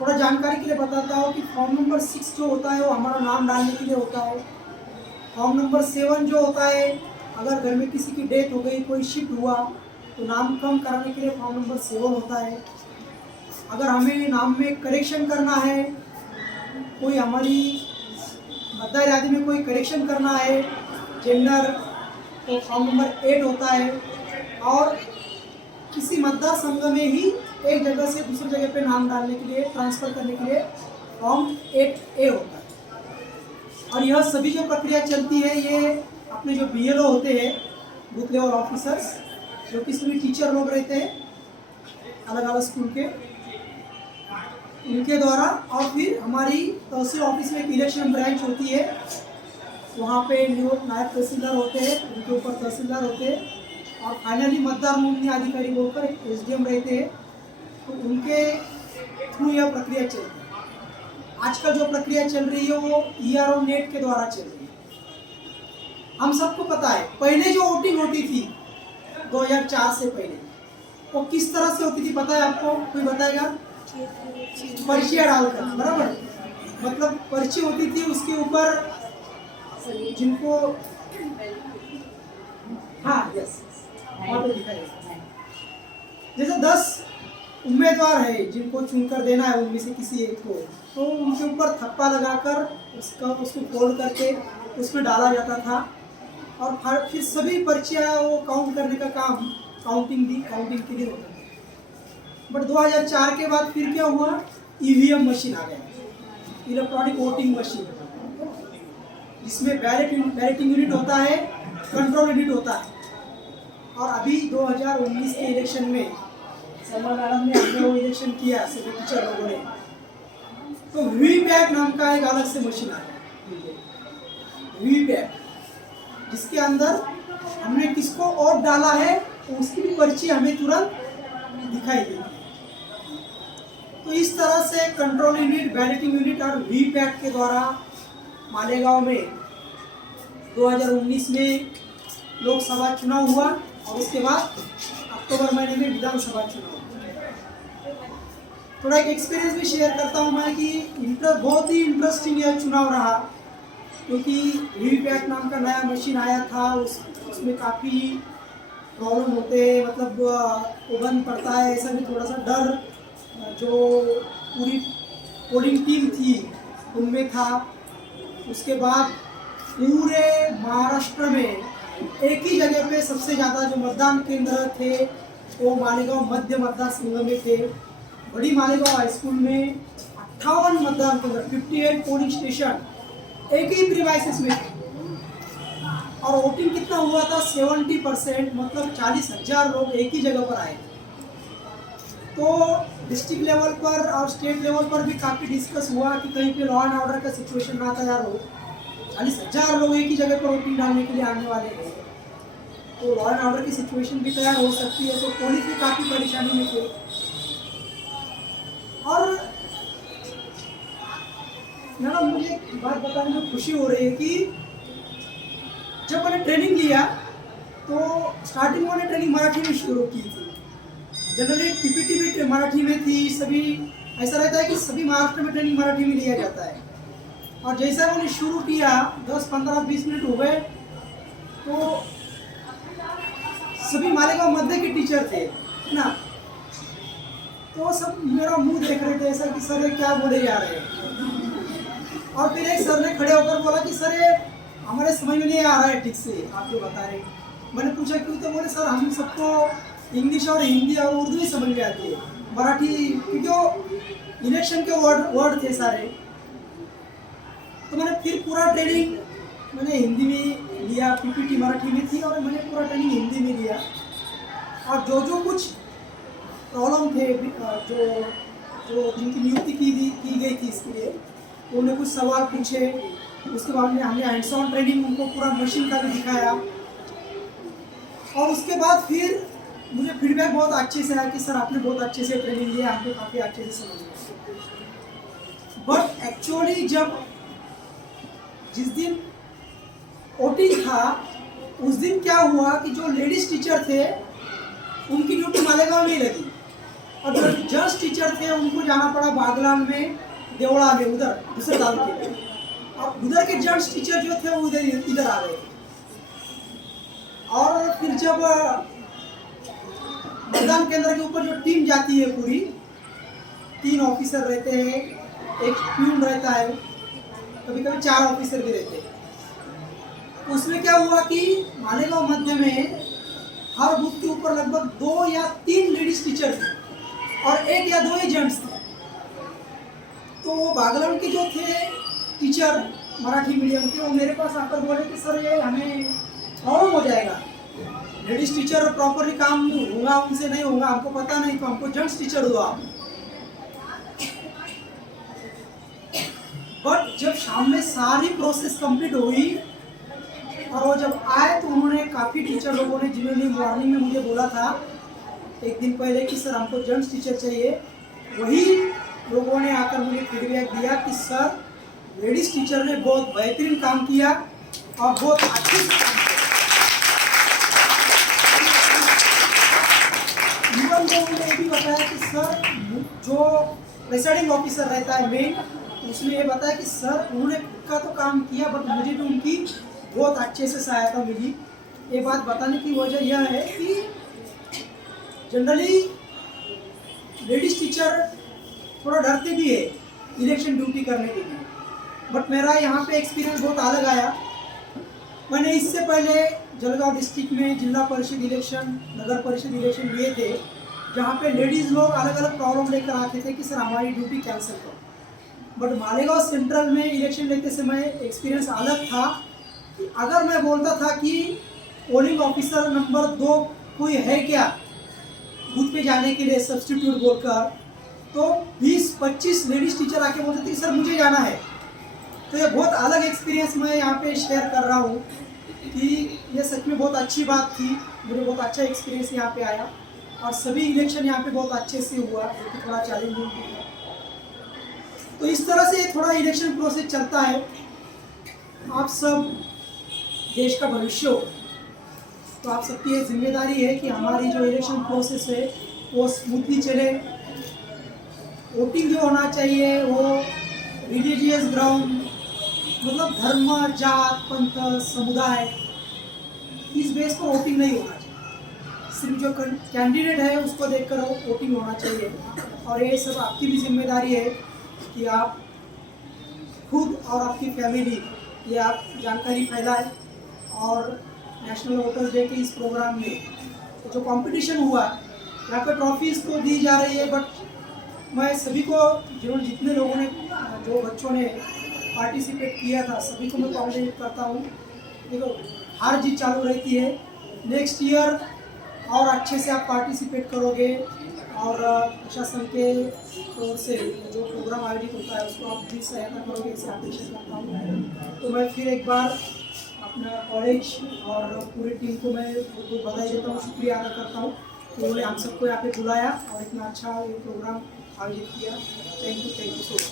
थोड़ा जानकारी के लिए बताता हूँ कि फॉर्म नंबर 6 जो होता है वो हमारा नाम डालने के लिए होता है। फॉर्म नंबर 7 जो होता है, अगर घर में किसी की डेथ हो गई, कोई शिफ्ट हुआ, तो नाम कम कराने के लिए फॉर्म नंबर 7 होता है। अगर हमें नाम में करेक्शन करना है, कोई हमारी मतदार यादी में कोई करेक्शन करना है, जेंडर, तो फॉर्म नंबर 8 होता है। और किसी मतदार संघ में ही एक जगह से दूसरी जगह पे नाम डालने के लिए, ट्रांसफ़र करने के लिए फॉर्म 8A होता है। और यह सभी जो प्रक्रिया चलती है ये अपने जो BLO होते हैं, बूथ लेवल ऑफिसर्स, जो कि सभी टीचर लोग रहते हैं अलग अलग स्कूल के, उनके द्वारा। और फिर हमारी तहसील ऑफिस में एक इलेक्शन ब्रांच होती है, वहाँ पे नायब तहसीलदार होते हैं, उनके ऊपर तहसीलदार होते हैं, और फाइनली मतदार नोंदणी अधिकारी बोलकर एक SDM रहते हैं। तो उनके थ्रू यह प्रक्रिया चलती है। आजकल जो प्रक्रिया चल रही है वो ERO नेट के द्वारा चल रही है। हम सबको पता है पहले जो वोटिंग होती थी 2004 से पहले, वो किस तरह से होती थी पता है आपको? कोई बताएगा? पर्चियाँ डालकर, बराबर। मतलब पर्ची होती थी, उसके ऊपर जिनको, हाँ यस, वहाँ पे दिखाई जैसे 10 उम्मीदवार है जिनको चुनकर देना है उनमें से किसी एक को, तो उनके ऊपर थप्पा लगाकर उसको फोल्ड करके उसमें डाला जाता था। और फिर सभी पर्चियाँ वो काउंट करने का काम काउंटिंग के लिए होता था। बट 2004 के बाद फिर क्या हुआ? EVM मशीन आ गया, इलेक्ट्रॉनिक वोटिंग मशीन, जिसमें बैलेटिंग यूनिट होता है, कंट्रोल यूनिट होता है। और अभी 2019 के इलेक्शन में सलमान मैडम ने हमने वो इलेक्शन किया सभी टीचर लोगों ने, तो VVPAT नाम का एक अलग से मशीन आ गया, VVPAT, जिसके अंदर हमने किसको वोट डाला है उसकी भी पर्ची हमें तुरंत दिखाई देती है। तो इस तरह से कंट्रोल यूनिट, बैलेटिंग यूनिट और VVPAT के द्वारा मालेगांव में 2019 में लोकसभा चुनाव हुआ और उसके बाद अक्टूबर महीने में विधानसभा चुनाव। थोड़ा एक एक्सपीरियंस भी शेयर करता हूँ मैं कि बहुत ही इंटरेस्टिंग यह चुनाव रहा, क्योंकि VVPAT नाम का नया मशीन आया था, उसमें काफ़ी प्रॉब्लम होते हैं, मतलब वो बंद पड़ता है, ऐसा भी थोड़ा सा डर जो पूरी पोलिंग टीम थी उनमें था। उसके बाद पूरे महाराष्ट्र में एक ही जगह पे सबसे ज़्यादा जो मतदान केंद्र थे वो मालेगांव मध्य मतदान संघ में थे। बड़ी मालेगांव हाई स्कूल में 58 मतदान केंद्र 58 पोलिंग स्टेशन एक ही प्रीमाइसेस में थे। और वोटिंग कितना हुआ था 70%, मतलब 40,000 लोग एक ही जगह पर आए थे। तो डिस्ट्रिक्ट लेवल पर और स्टेट लेवल पर भी काफ़ी डिस्कस हुआ कि कहीं पे लॉ एंड ऑर्डर का सिचुएशन ना तैयार हो। 40,000 लोग एक ही जगह पर वोटिंग डालने के लिए आने वाले हैं, तो लॉ एंड ऑर्डर की सिचुएशन भी तैयार हो सकती है। तो पुलिस भी काफ़ी परेशानी में थे। और मैडम मुझे एक बात बताने में खुशी हो रही है कि जब मैंने ट्रेनिंग लिया तो स्टार्टिंग में मैंने ट्रेनिंग मराठी में शुरू की थी। जनरली पीपीटी भी मराठी में थी। सभी ऐसा रहता है कि सभी महाराष्ट्र में ट्रेनिंग मराठी में लिया जाता है। और जैसा मैंने शुरू किया 10, 15, 20 मिनट हो गए तो सभी मालेगांव मध्य के टीचर थे ना, तो सब मेरा मुंह देख रहे थे ऐसा कि सर ये क्या बोले जा रहे हैं। और फिर एक सर ने खड़े होकर बोला कि सर ये हमारे समझ में नहीं आ रहा है ठीक से, आप जो बता रहे। मैंने पूछा क्यों, तो बोले सर हम सबको इंग्लिश और हिंदी और उर्दू ही समझ में आती है, मराठी क्योंकि इलेक्शन के वर्ड थे सारे। तो मैंने फिर पूरा ट्रेनिंग मैंने हिंदी में लिया, पीपीटी मराठी में थी और मैंने पूरा ट्रेनिंग हिंदी में लिया। और जो कुछ प्रॉब्लम थे जो जिनकी नियुक्ति की गई थी इसके लिए, तो उन्हें कुछ सवाल पूछे। उसके बाद में हमने हैंड्स ऑन ट्रेनिंग उनको पूरा मशीन का भी दिखाया। और उसके बाद फिर मुझे फीडबैक बहुत अच्छे से आया कि सर आपने बहुत अच्छे से ट्रेनिंग लिया, आपको काफ़ी अच्छे से समझ में। बट एक्चुअली जिस दिन वोटिंग था उस दिन क्या हुआ कि जो लेडीज टीचर थे उनकी ड्यूटी मालेगांव में लगी और जो जेंट्स टीचर थे उनको जाना पड़ा बागलान में, देवड़ा में, उधर दूसरे तालुके में। और उधर के जेंट्स टीचर जो थे वो इधर आ गए। और फिर जब मतदान केंद्र के ऊपर जो टीम जाती है पूरी, 3 ऑफिसर रहते हैं, एक प्यून रहता है, कभी कभी 4 ऑफिसर भी रहते हैं। उसमें क्या हुआ कि मालेगांव मध्य में हर बूथ के ऊपर लगभग 2 या 3 लेडीज टीचर थे और 1 या 2 ही जेंट्स थे। तो बागलान के जो थे टीचर मराठी मीडियम के, वो मेरे पास आकर बोले कि सर ये हमें प्रॉब्लम हो जाएगा, लेडीज टीचर प्रॉपरली काम होगा उनसे नहीं होगा, हमको पता नहीं, तो हमको जेंट्स टीचर हुआ। बट जब शाम में सारी प्रोसेस कंप्लीट हुई और वो जब आए तो उन्होंने काफ़ी टीचर लोगों ने, जिन्होंने मॉर्निंग में मुझे बोला था एक दिन पहले कि सर हमको जेंट्स टीचर चाहिए, वही लोगों ने आकर मुझे फीडबैक दिया कि सर लेडीज टीचर ने बहुत बेहतरीन काम किया और बहुत अच्छे से काम किया। इवन तो उन्होंने ये भी बताया कि सर जो प्रेसाइडिंग ऑफिसर रहता है मेन, उसने ये बताया कि सर उन्होंने खुद का तो काम किया बट मुझे भी उनकी बहुत अच्छे से सहायता मिली। ये बात बताने की वजह यह है कि जनरली लेडीज टीचर थोड़ा डरते भी है इलेक्शन ड्यूटी करने के लिए, बट मेरा यहाँ पे एक्सपीरियंस बहुत अलग आया। मैंने इससे पहले जलगांव डिस्ट्रिक्ट में जिला परिषद इलेक्शन, नगर परिषद इलेक्शन लिए थे, जहाँ पे लेडीज़ लोग अलग अलग प्रॉब्लम लेकर आते थे कि सर हमारी ड्यूटी कैंसिल करो। बट मालेगांव सेंट्रल में इलेक्शन लेते समय एक्सपीरियंस अलग था कि अगर मैं बोलता था कि पोलिंग ऑफिसर नंबर 2 कोई है क्या बूथ पे जाने के लिए सब्स्टिट्यूट बोलकर, तो 20-25 लेडीज टीचर आके बोलते थे कि सर मुझे जाना है। तो ये बहुत अलग एक्सपीरियंस मैं यहाँ पे शेयर कर रहा हूँ कि ये सच में बहुत अच्छी बात थी। मुझे बहुत अच्छा एक्सपीरियंस यहाँ पे आया और सभी इलेक्शन यहाँ पे बहुत अच्छे से हुआ, जो कि थोड़ा चैलेंजिंग था। तो इस तरह से थोड़ा इलेक्शन प्रोसेस चलता है। आप सब देश का भविष्य हो, तो आप सबकी ये जिम्मेदारी है कि हमारी जो इलेक्शन प्रोसेस है वो स्मूथली चले। वोटिंग जो होना चाहिए वो रिलीजियस ग्राउंड, मतलब धर्म, जात, पंथ, समुदाय, इस बेस पर वोटिंग नहीं होना चाहिए। सिर्फ जो कैंडिडेट है उसको देखकर वोटिंग होना चाहिए। और ये सब आपकी भी जिम्मेदारी है कि आप खुद और आपकी फैमिली ये आप जानकारी फैलाएं। और नेशनल वोटर्स डे के इस प्रोग्राम में जो कंपटीशन हुआ यहाँ पर ट्रॉफीज़ तो दी जा रही है, बट मैं सभी को जितने लोगों ने जो बच्चों ने पार्टिसिपेट किया था सभी को मैं कॉन्ग्रेचुलेट करता हूँ। देखो हार जीत चालू रहती है, नेक्स्ट ईयर और अच्छे से आप पार्टिसिपेट करोगे और प्रशासन के तौर से जो प्रोग्राम आयोजित होता है उसको आप भी सहायता करोगे, इसे अपेक्षा करता हूँ। तो मैं फिर एक बार अपना कॉलेज और पूरी टीम को मैं बहुत बधाई देता हूँ, शुक्रिया अदा करता हूँ कि उन्होंने हम सबको यहाँ पे बुलाया और इतना अच्छा ये प्रोग्राम आयोजित किया। Thank you so much.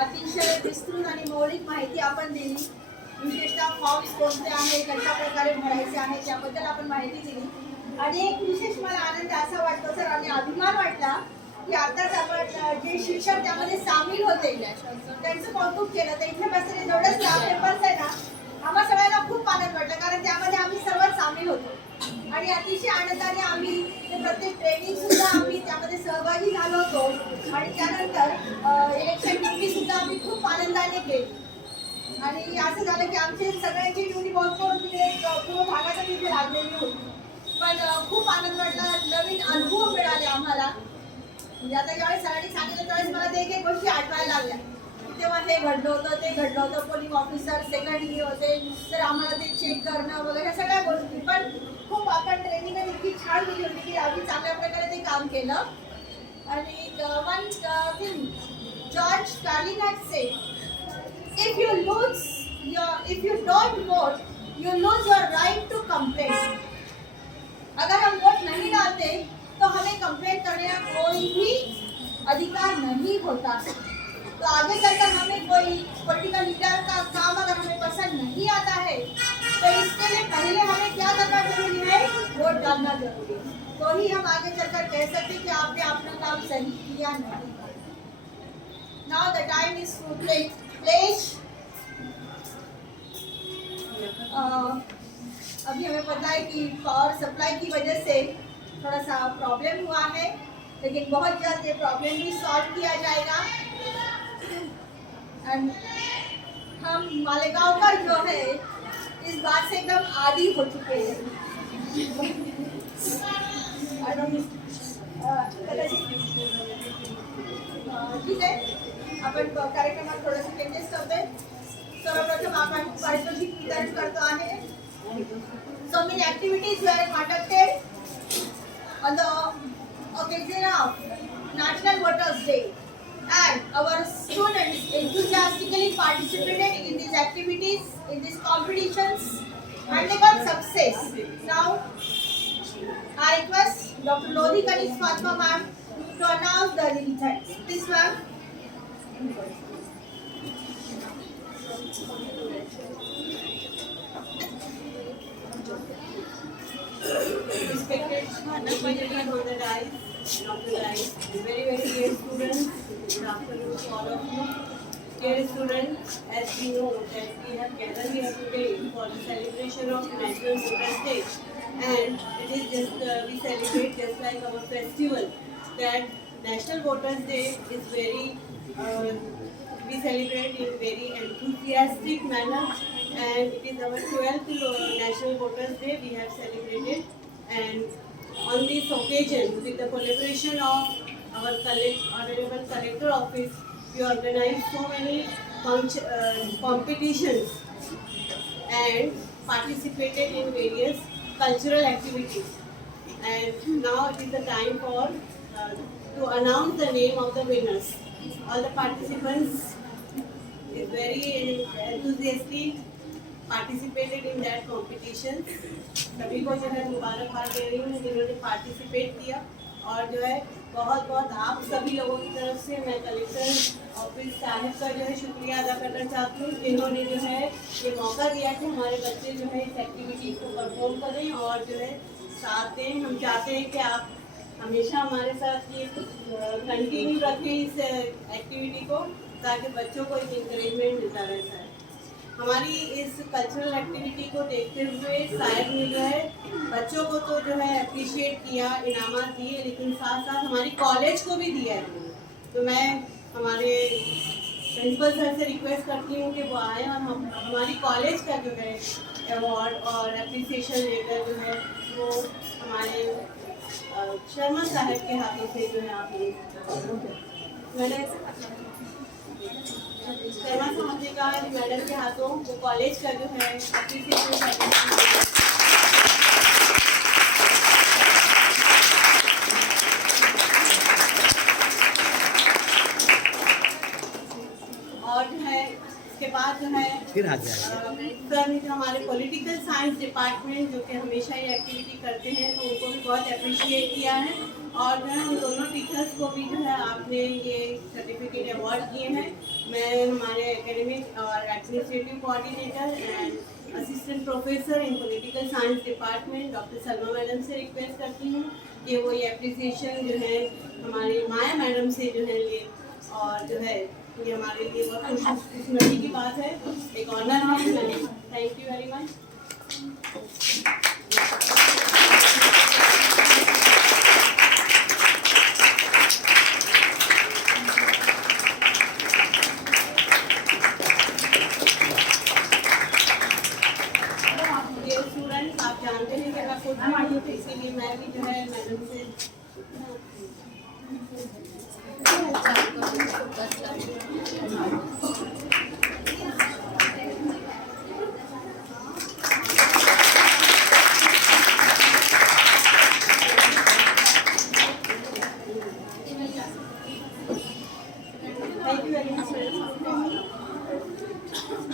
अतिशय विस्तृत आणि मौलिक माहिती आपण दिली। विशेषतः फॉर्म्स कोणते आहेत, कशा प्रकारे भरायचे आहेत त्याबद्दल आपण माहिती दिली। आणि एक विशेष मला आनंद असा वाटतो सर आणि अभिमान वाटला की आताच आपण जे शिक्षक त्यामध्ये सामील होते त्यांचं कौतुक केलं। तर इथे बसलेले जेवढे स्टाफ मेंबर्स आहे ना, आम्हा सगळ्यांना खूप आनंद वाटला कारण त्यामध्ये आम्ही सर्वच सामील होतो आणि अतिशय आनंदाने आम्ही ते प्रत्येक ट्रेनिंग सुद्धा आम्ही त्यामध्ये सहभागी झालो होतो आणि त्यानंतर इलेक्शन ड्युटी सुद्धा आम्ही खूप आनंदाने केली। आणि असं झालं की आमची सगळ्यांची ड्युटी बहुत पूर्ण भागाचा तिथे लागलेली होती, पण खूप आनंद वाटला, नवीन अनुभव मिळाले आम्हाला। म्हणजे आता ज्यावेळेस सरांनी सांगितलं त्यावेळेस मला ते एक गोष्टी आठवायला लागल्या, तेव्हा हे घडलं होतं, ते घडलं होतं, पोलिंग ऑफिसर सेकंडरी होते तर आम्हाला ते चेक करणं वगैरे सगळ्या गोष्टी। पण खूप आपण ट्रेनिंग इतकी छान दिली होती की आम्ही चांगल्या प्रकारे ते काम केलं। आणि one thing George Carlin had said, if you don't vote you lose your right to complain. अगर हम वोट नहीं डालते तो हमें कंप्लेंट करने का कोई भी अधिकार नहीं होता। तो आगे चलकर हमें कोई पॉलिटिकल लीडर का काम अगर हमें पसंद नहीं आता है तो इसके लिए पहले हमें क्या करना जरूरी है, वोट डालना जरूरी है। तो ही हम आगे चलकर कह सकते कि आपने अपना काम सही किया नहीं। Now the time is to pledge. अभी हमें पता है कि पावर सप्लाई की वजह से थोड़ा सा प्रॉब्लम हुआ है, लेकिन बहुत जल्द ये प्रॉब्लम भी सॉल्व किया जाएगा। एंड हम मालेगांवकर जो है इस बात से एकदम आदी हो चुके हैं। ठीक आहे, आपण कार्यक्रमात थोडंसं चेंजेस करतोय। सर्वप्रथम आपण पारितोषिक वितरण करतो आहे। So many activities were conducted on the occasion of National Voters Day, and our students enthusiastically participated in these activities, in these competitions, and they got success. Now, I request Dr. Lodhi Kanis Fatma ma'am to announce the results. Please, ma'am. Respected Honorable on the dais, and on the dais, very dear students, good afternoon to all of you. Dear students, as we know that we have gathered here today for the celebration of National Voters Day, and it is just we celebrate just like our festival. That National Voters Day is very we celebrate in very enthusiastic manner, and it is our 12th National Voters Day we have celebrated. And on this occasion, with the collaboration of our Honorable Collector Office, we organized so many competitions and participated in various cultural activities. And now it is the time for to announce the name of the winners. All the participants is very enthusiastic participated in that competition. सभी को जो है मुबारकबाद दे रही हूँ जिन्होंने participate किया, और जो है बहुत बहुत आप सभी लोगों की तरफ से मैं कलेक्टर ऑफिस साहिब का जो है शुक्रिया अदा करना चाहती हूँ, जिन्होंने जो है ये मौका दिया कि हमारे बच्चे जो है इस एक्टिविटीज़ को परफॉर्म करें और जो है साथ दें। हम चाहते हैं कि आप हमेशा हमारे साथ ये कंटिन्यू रखें इस एक्टिविटी को, ताकि बच्चों को एक इंकरेजमेंट मिलता रहता है। हमारी इस कल्चरल एक्टिविटी को देखते हुए शायद मिल रहा है, बच्चों को तो जो है अप्रिशिएट किया, इनामात दिए, लेकिन साथ साथ हमारी कॉलेज को भी दिया है। तो मैं हमारे प्रिंसिपल सर से रिक्वेस्ट करती हूँ कि वो आए और हम हमारी कॉलेज का जो है अवार्ड और एप्रिसिएशन लेकर जो है वो हमारे शर्मा साहब के हाथों से जो है आप मैंने शर्मा साहब ने कहा कि मैडम के हाथों वो कॉलेज का जो है एप्रिसिएशन और जो है इसके बाद जो है फिर आ जाएगा सर ने जो हमारे पॉलिटिकल साइंस डिपार्टमेंट जो कि हमेशा ये एक्टिविटी करते हैं, तो उनको भी बहुत अप्रिशिएट किया है। और जो है उन दोनों टीचर्स को भी जो है आपने ये सर्टिफिकेट अवार्ड किए हैं। मैं हमारे एकेडमिक और administrative coordinator and assistant professor in political science department doctor Salma madam से रिक्वेस्ट करती हूँ कि वो ये अप्रिसिएशन जो है हमारी माया मैडम से जो है ले, और जो है ये हमारे लिए बहुत खुशनसीबी की बात है, एक ऑनर है। Thank you very much. Students आप जानते हैं कि मैं खुद हूँ, तो इसीलिए मैं भी जो है मैडम से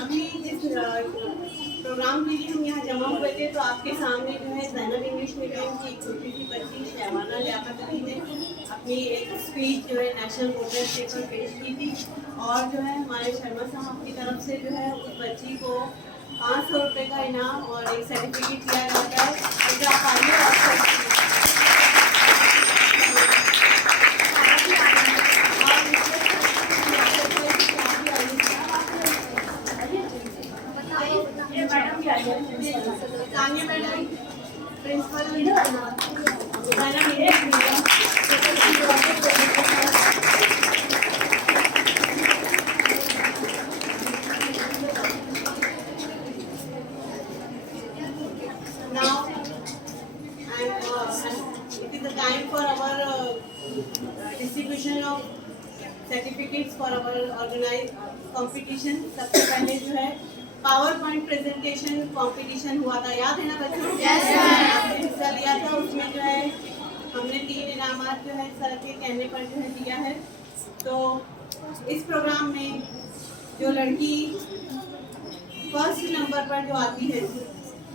अभी इस प्रोग्राम के लिए हम यहाँ जमा हुए थे, तो आपके सामने जो है ज़ैनब इंग्लिश मीडियम की एक छोटी सी बच्ची शहवाना लियाकत अली ने अपनी एक स्पीच जो है नेशनल वोटर्स डे पर पेश की थी। और जो है हमारे शर्मा साहब की तरफ से जो है उस बच्ची को 500 रुपये का इनाम और एक सर्टिफिकेट दिया जाता है। तो आप आइए और Tania madam principal it is the time for our distribution of certificates for our organized competition। सबसे पहले जो है पावर पॉइंट प्रेजेंटेशन कंपटीशन हुआ था, याद है ना बच्चों? आपने हिस्सा लिया था। उसमें जो है हमने 3 इनामात जो है सर के कहने पर जो है दिया है। तो इस प्रोग्राम में जो लड़की फर्स्ट नंबर पर जो आती है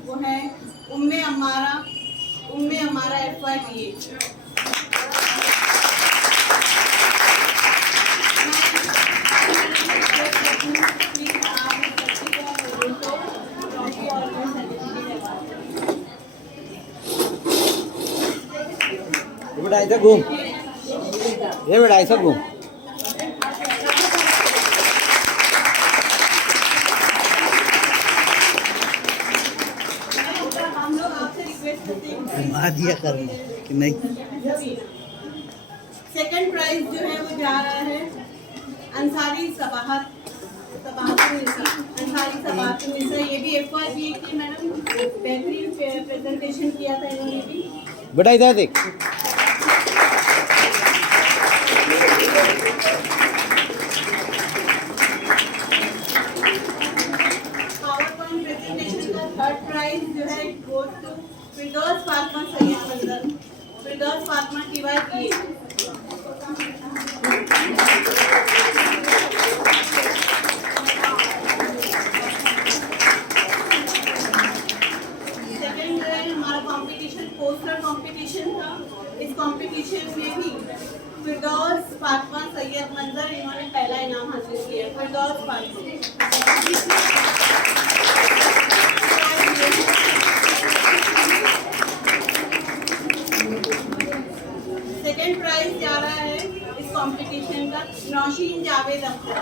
वो है उम्मे अमारा FYPA। बेटा ऐसा घूम, ये बेटा ऐसा घूम। हम लोग आपसे रिक्वेस्ट करते हैं मार दिया करना कि नहीं। सेकंड प्राइज जो है वो जा रहा है अंसारी सबाहत निसा। ये भी FYPA की मैडम बेहतरीन प्रेजेंटेशन किया था इन्होंने भी। बेटा इधर देख। पावर पॉइंट प्रेजेंटेशन का थर्ड प्राइज जो है गोज टू फिरदौस फातिमा सैयद मंजर, फिरदौस फातिमा TYPA। सेकंड जो है हमारा कंपटीशन पोस्टर कंपटीशन था। इस कंपटीशन में भी फिरदौस फातिमा सैयद मंजर इन्होंने पहला इनाम हासिल किया। फिरदौस फातिमा प्राइज जा रहा है इस कंपटीशन का Nausheen Javed Akhtar.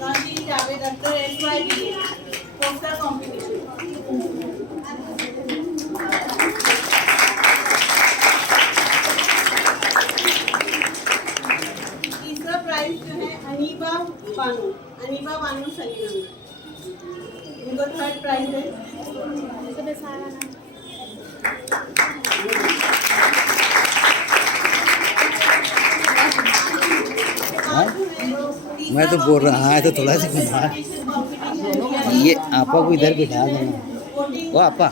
Nausheen Javed Akhtar SYB poster competition. तीसरा प्राइज जो है अनीबा बानू सलीम, इनको थर्ड प्राइज है। मैं तो बोल रहा हाँ तो थोड़ा सा घुमा ये आपा को इधर बिठा देना वो आपा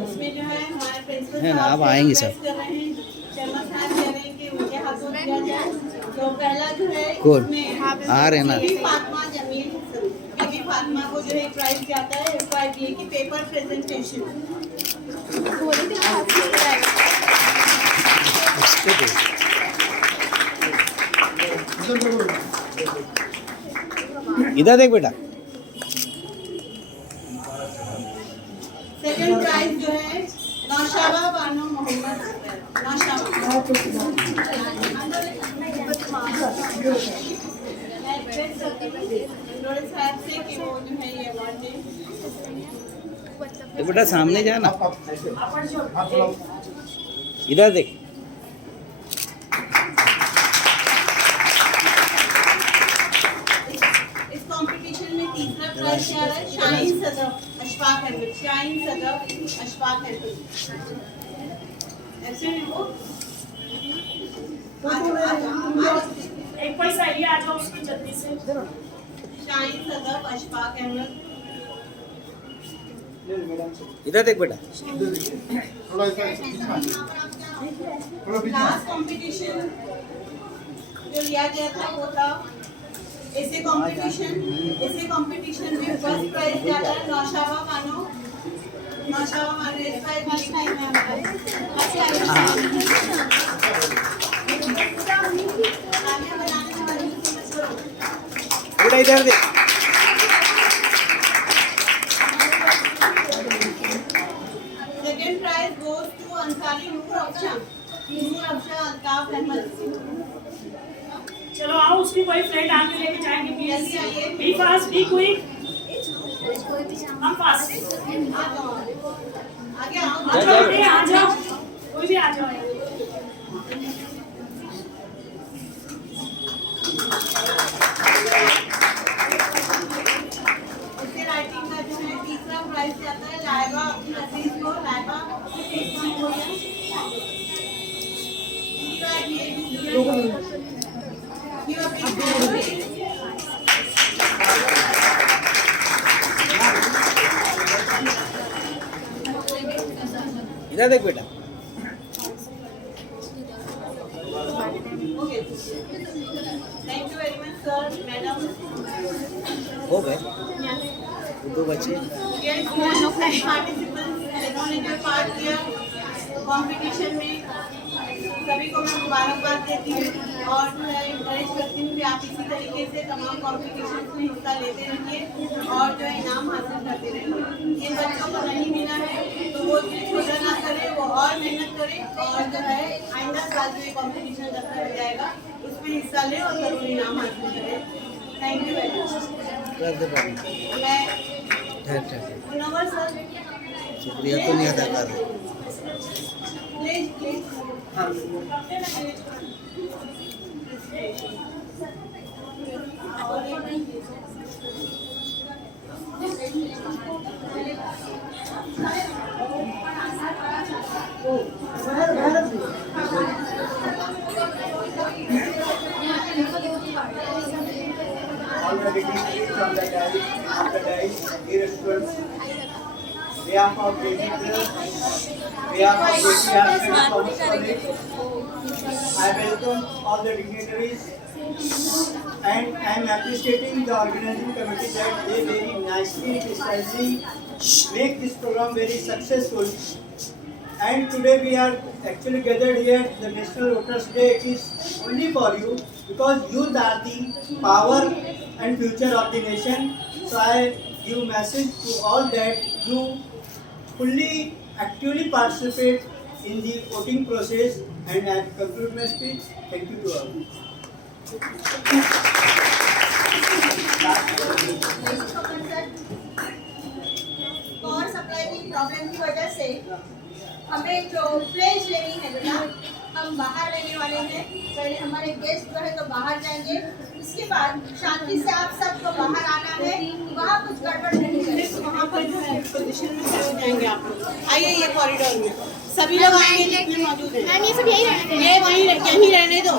इसमें जो है हमारे प्रिंसिपल है ना आप आएंगे सब शर्मा साहब कह रहे हैं कि उनके हाथों दिया जाए। तो पहला जो है कौन? इसमें आ रहे ना। बीबी फातिमा जमील बीबी फातिमा को जो है प्राइज जाता है FYBA की पेपर प्रेजेंटेशन। इधर देख बेटा। सेकंड प्राइज जो है नौशाबा बानो मोहम्मद साहब से कि वो जो है ये अवार्ड तो बेटा सामने जा ना इधर देख। इस कंपटीशन में तीसरा प्राइज जा रहा है शाहीन सदफ अशफाक अहमद। शाहीन सदफ अशफाक अहमद ऐसे ही वो एक कोई सही आ जाओ उसकी जल्दी से। शाहीन सदफ अशफाक अहमद। इधर देख बेटा। लास्ट कंपटीशन जो लिया गया था वो था ऐसे कंपटीशन में फर्स्ट प्राइज जाता है नौशाबा मानो बेटा इधर देख। Second prize goes to Ansari Noor Afsha Altaf Ahmad. चलो आओ उसकी कोई फ्रेंड आके लेके जाएंगे जल्दी आइए। Be fast be quick. हम फास्ट आगे आओ। आ जाओ बेटे, आ जाओ कोई भी आ जाओ। इससे राइटिंग का जो है तीसरा प्राइज जाता है लाइबा अब्दुल अजीज को। लाइबा इधर देख बेटा। Thank you very much sir madam. हो गए दो बच्चे। जिन्होंने जो पार्ट किया कंपटीशन में सभी को मैं मुबारकबाद देती हूँ और जो है इंकरेज करती हूँ कि आप इसी तरीके से तमाम कॉम्पिटिशन में हिस्सा लेते रहिए और जो है इनाम हासिल करते रहिए। जिन बच्चों को नहीं मिला है तो वो छोटा ना करे, वो और मेहनत करे और जो है आइंदा साल जो ये कॉम्पिटिशन रखा जाएगा उसमें हिस्सा ले और जरूर इनाम हासिल करें। Thank you very much. कर दे बाबू। मैं ठहर। मुनव्वर सर शुक्रिया तो नहीं अदा कर रहे। Please please all the dignitaries on the dais, dear students, behalf of JP, behalf of JPR Thomas College, I welcome all the dignitaries and I am appreciating the organizing committee that they very nicely, precisely make this program very successful. And today we are actually gathered here, the National Voters Day. It is only for you because youth are the power and future of the nation. So I give message to all that you fully actively participate in the voting process, and I conclude my speech. Thank you to all. Power supply की problem की वजह से हमें जो pledge लेनी है बेटा, हम बाहर लेने वाले हैं। पहले हमारे गेस्ट जो है तो बाहर जाएंगे, उसके बाद शांति से आप सबको बाहर आना है, वहाँ कुछ गड़बड़ नहीं करें। वहाँ पर जो है पोजीशन में खड़े हो जाएंगे आप लोग। आइए ये कॉरिडोर में सभी लोग आएंगे जितने मौजूद हैं। मैम ये सब यही रहने ये वहीं यहीं रहने दो।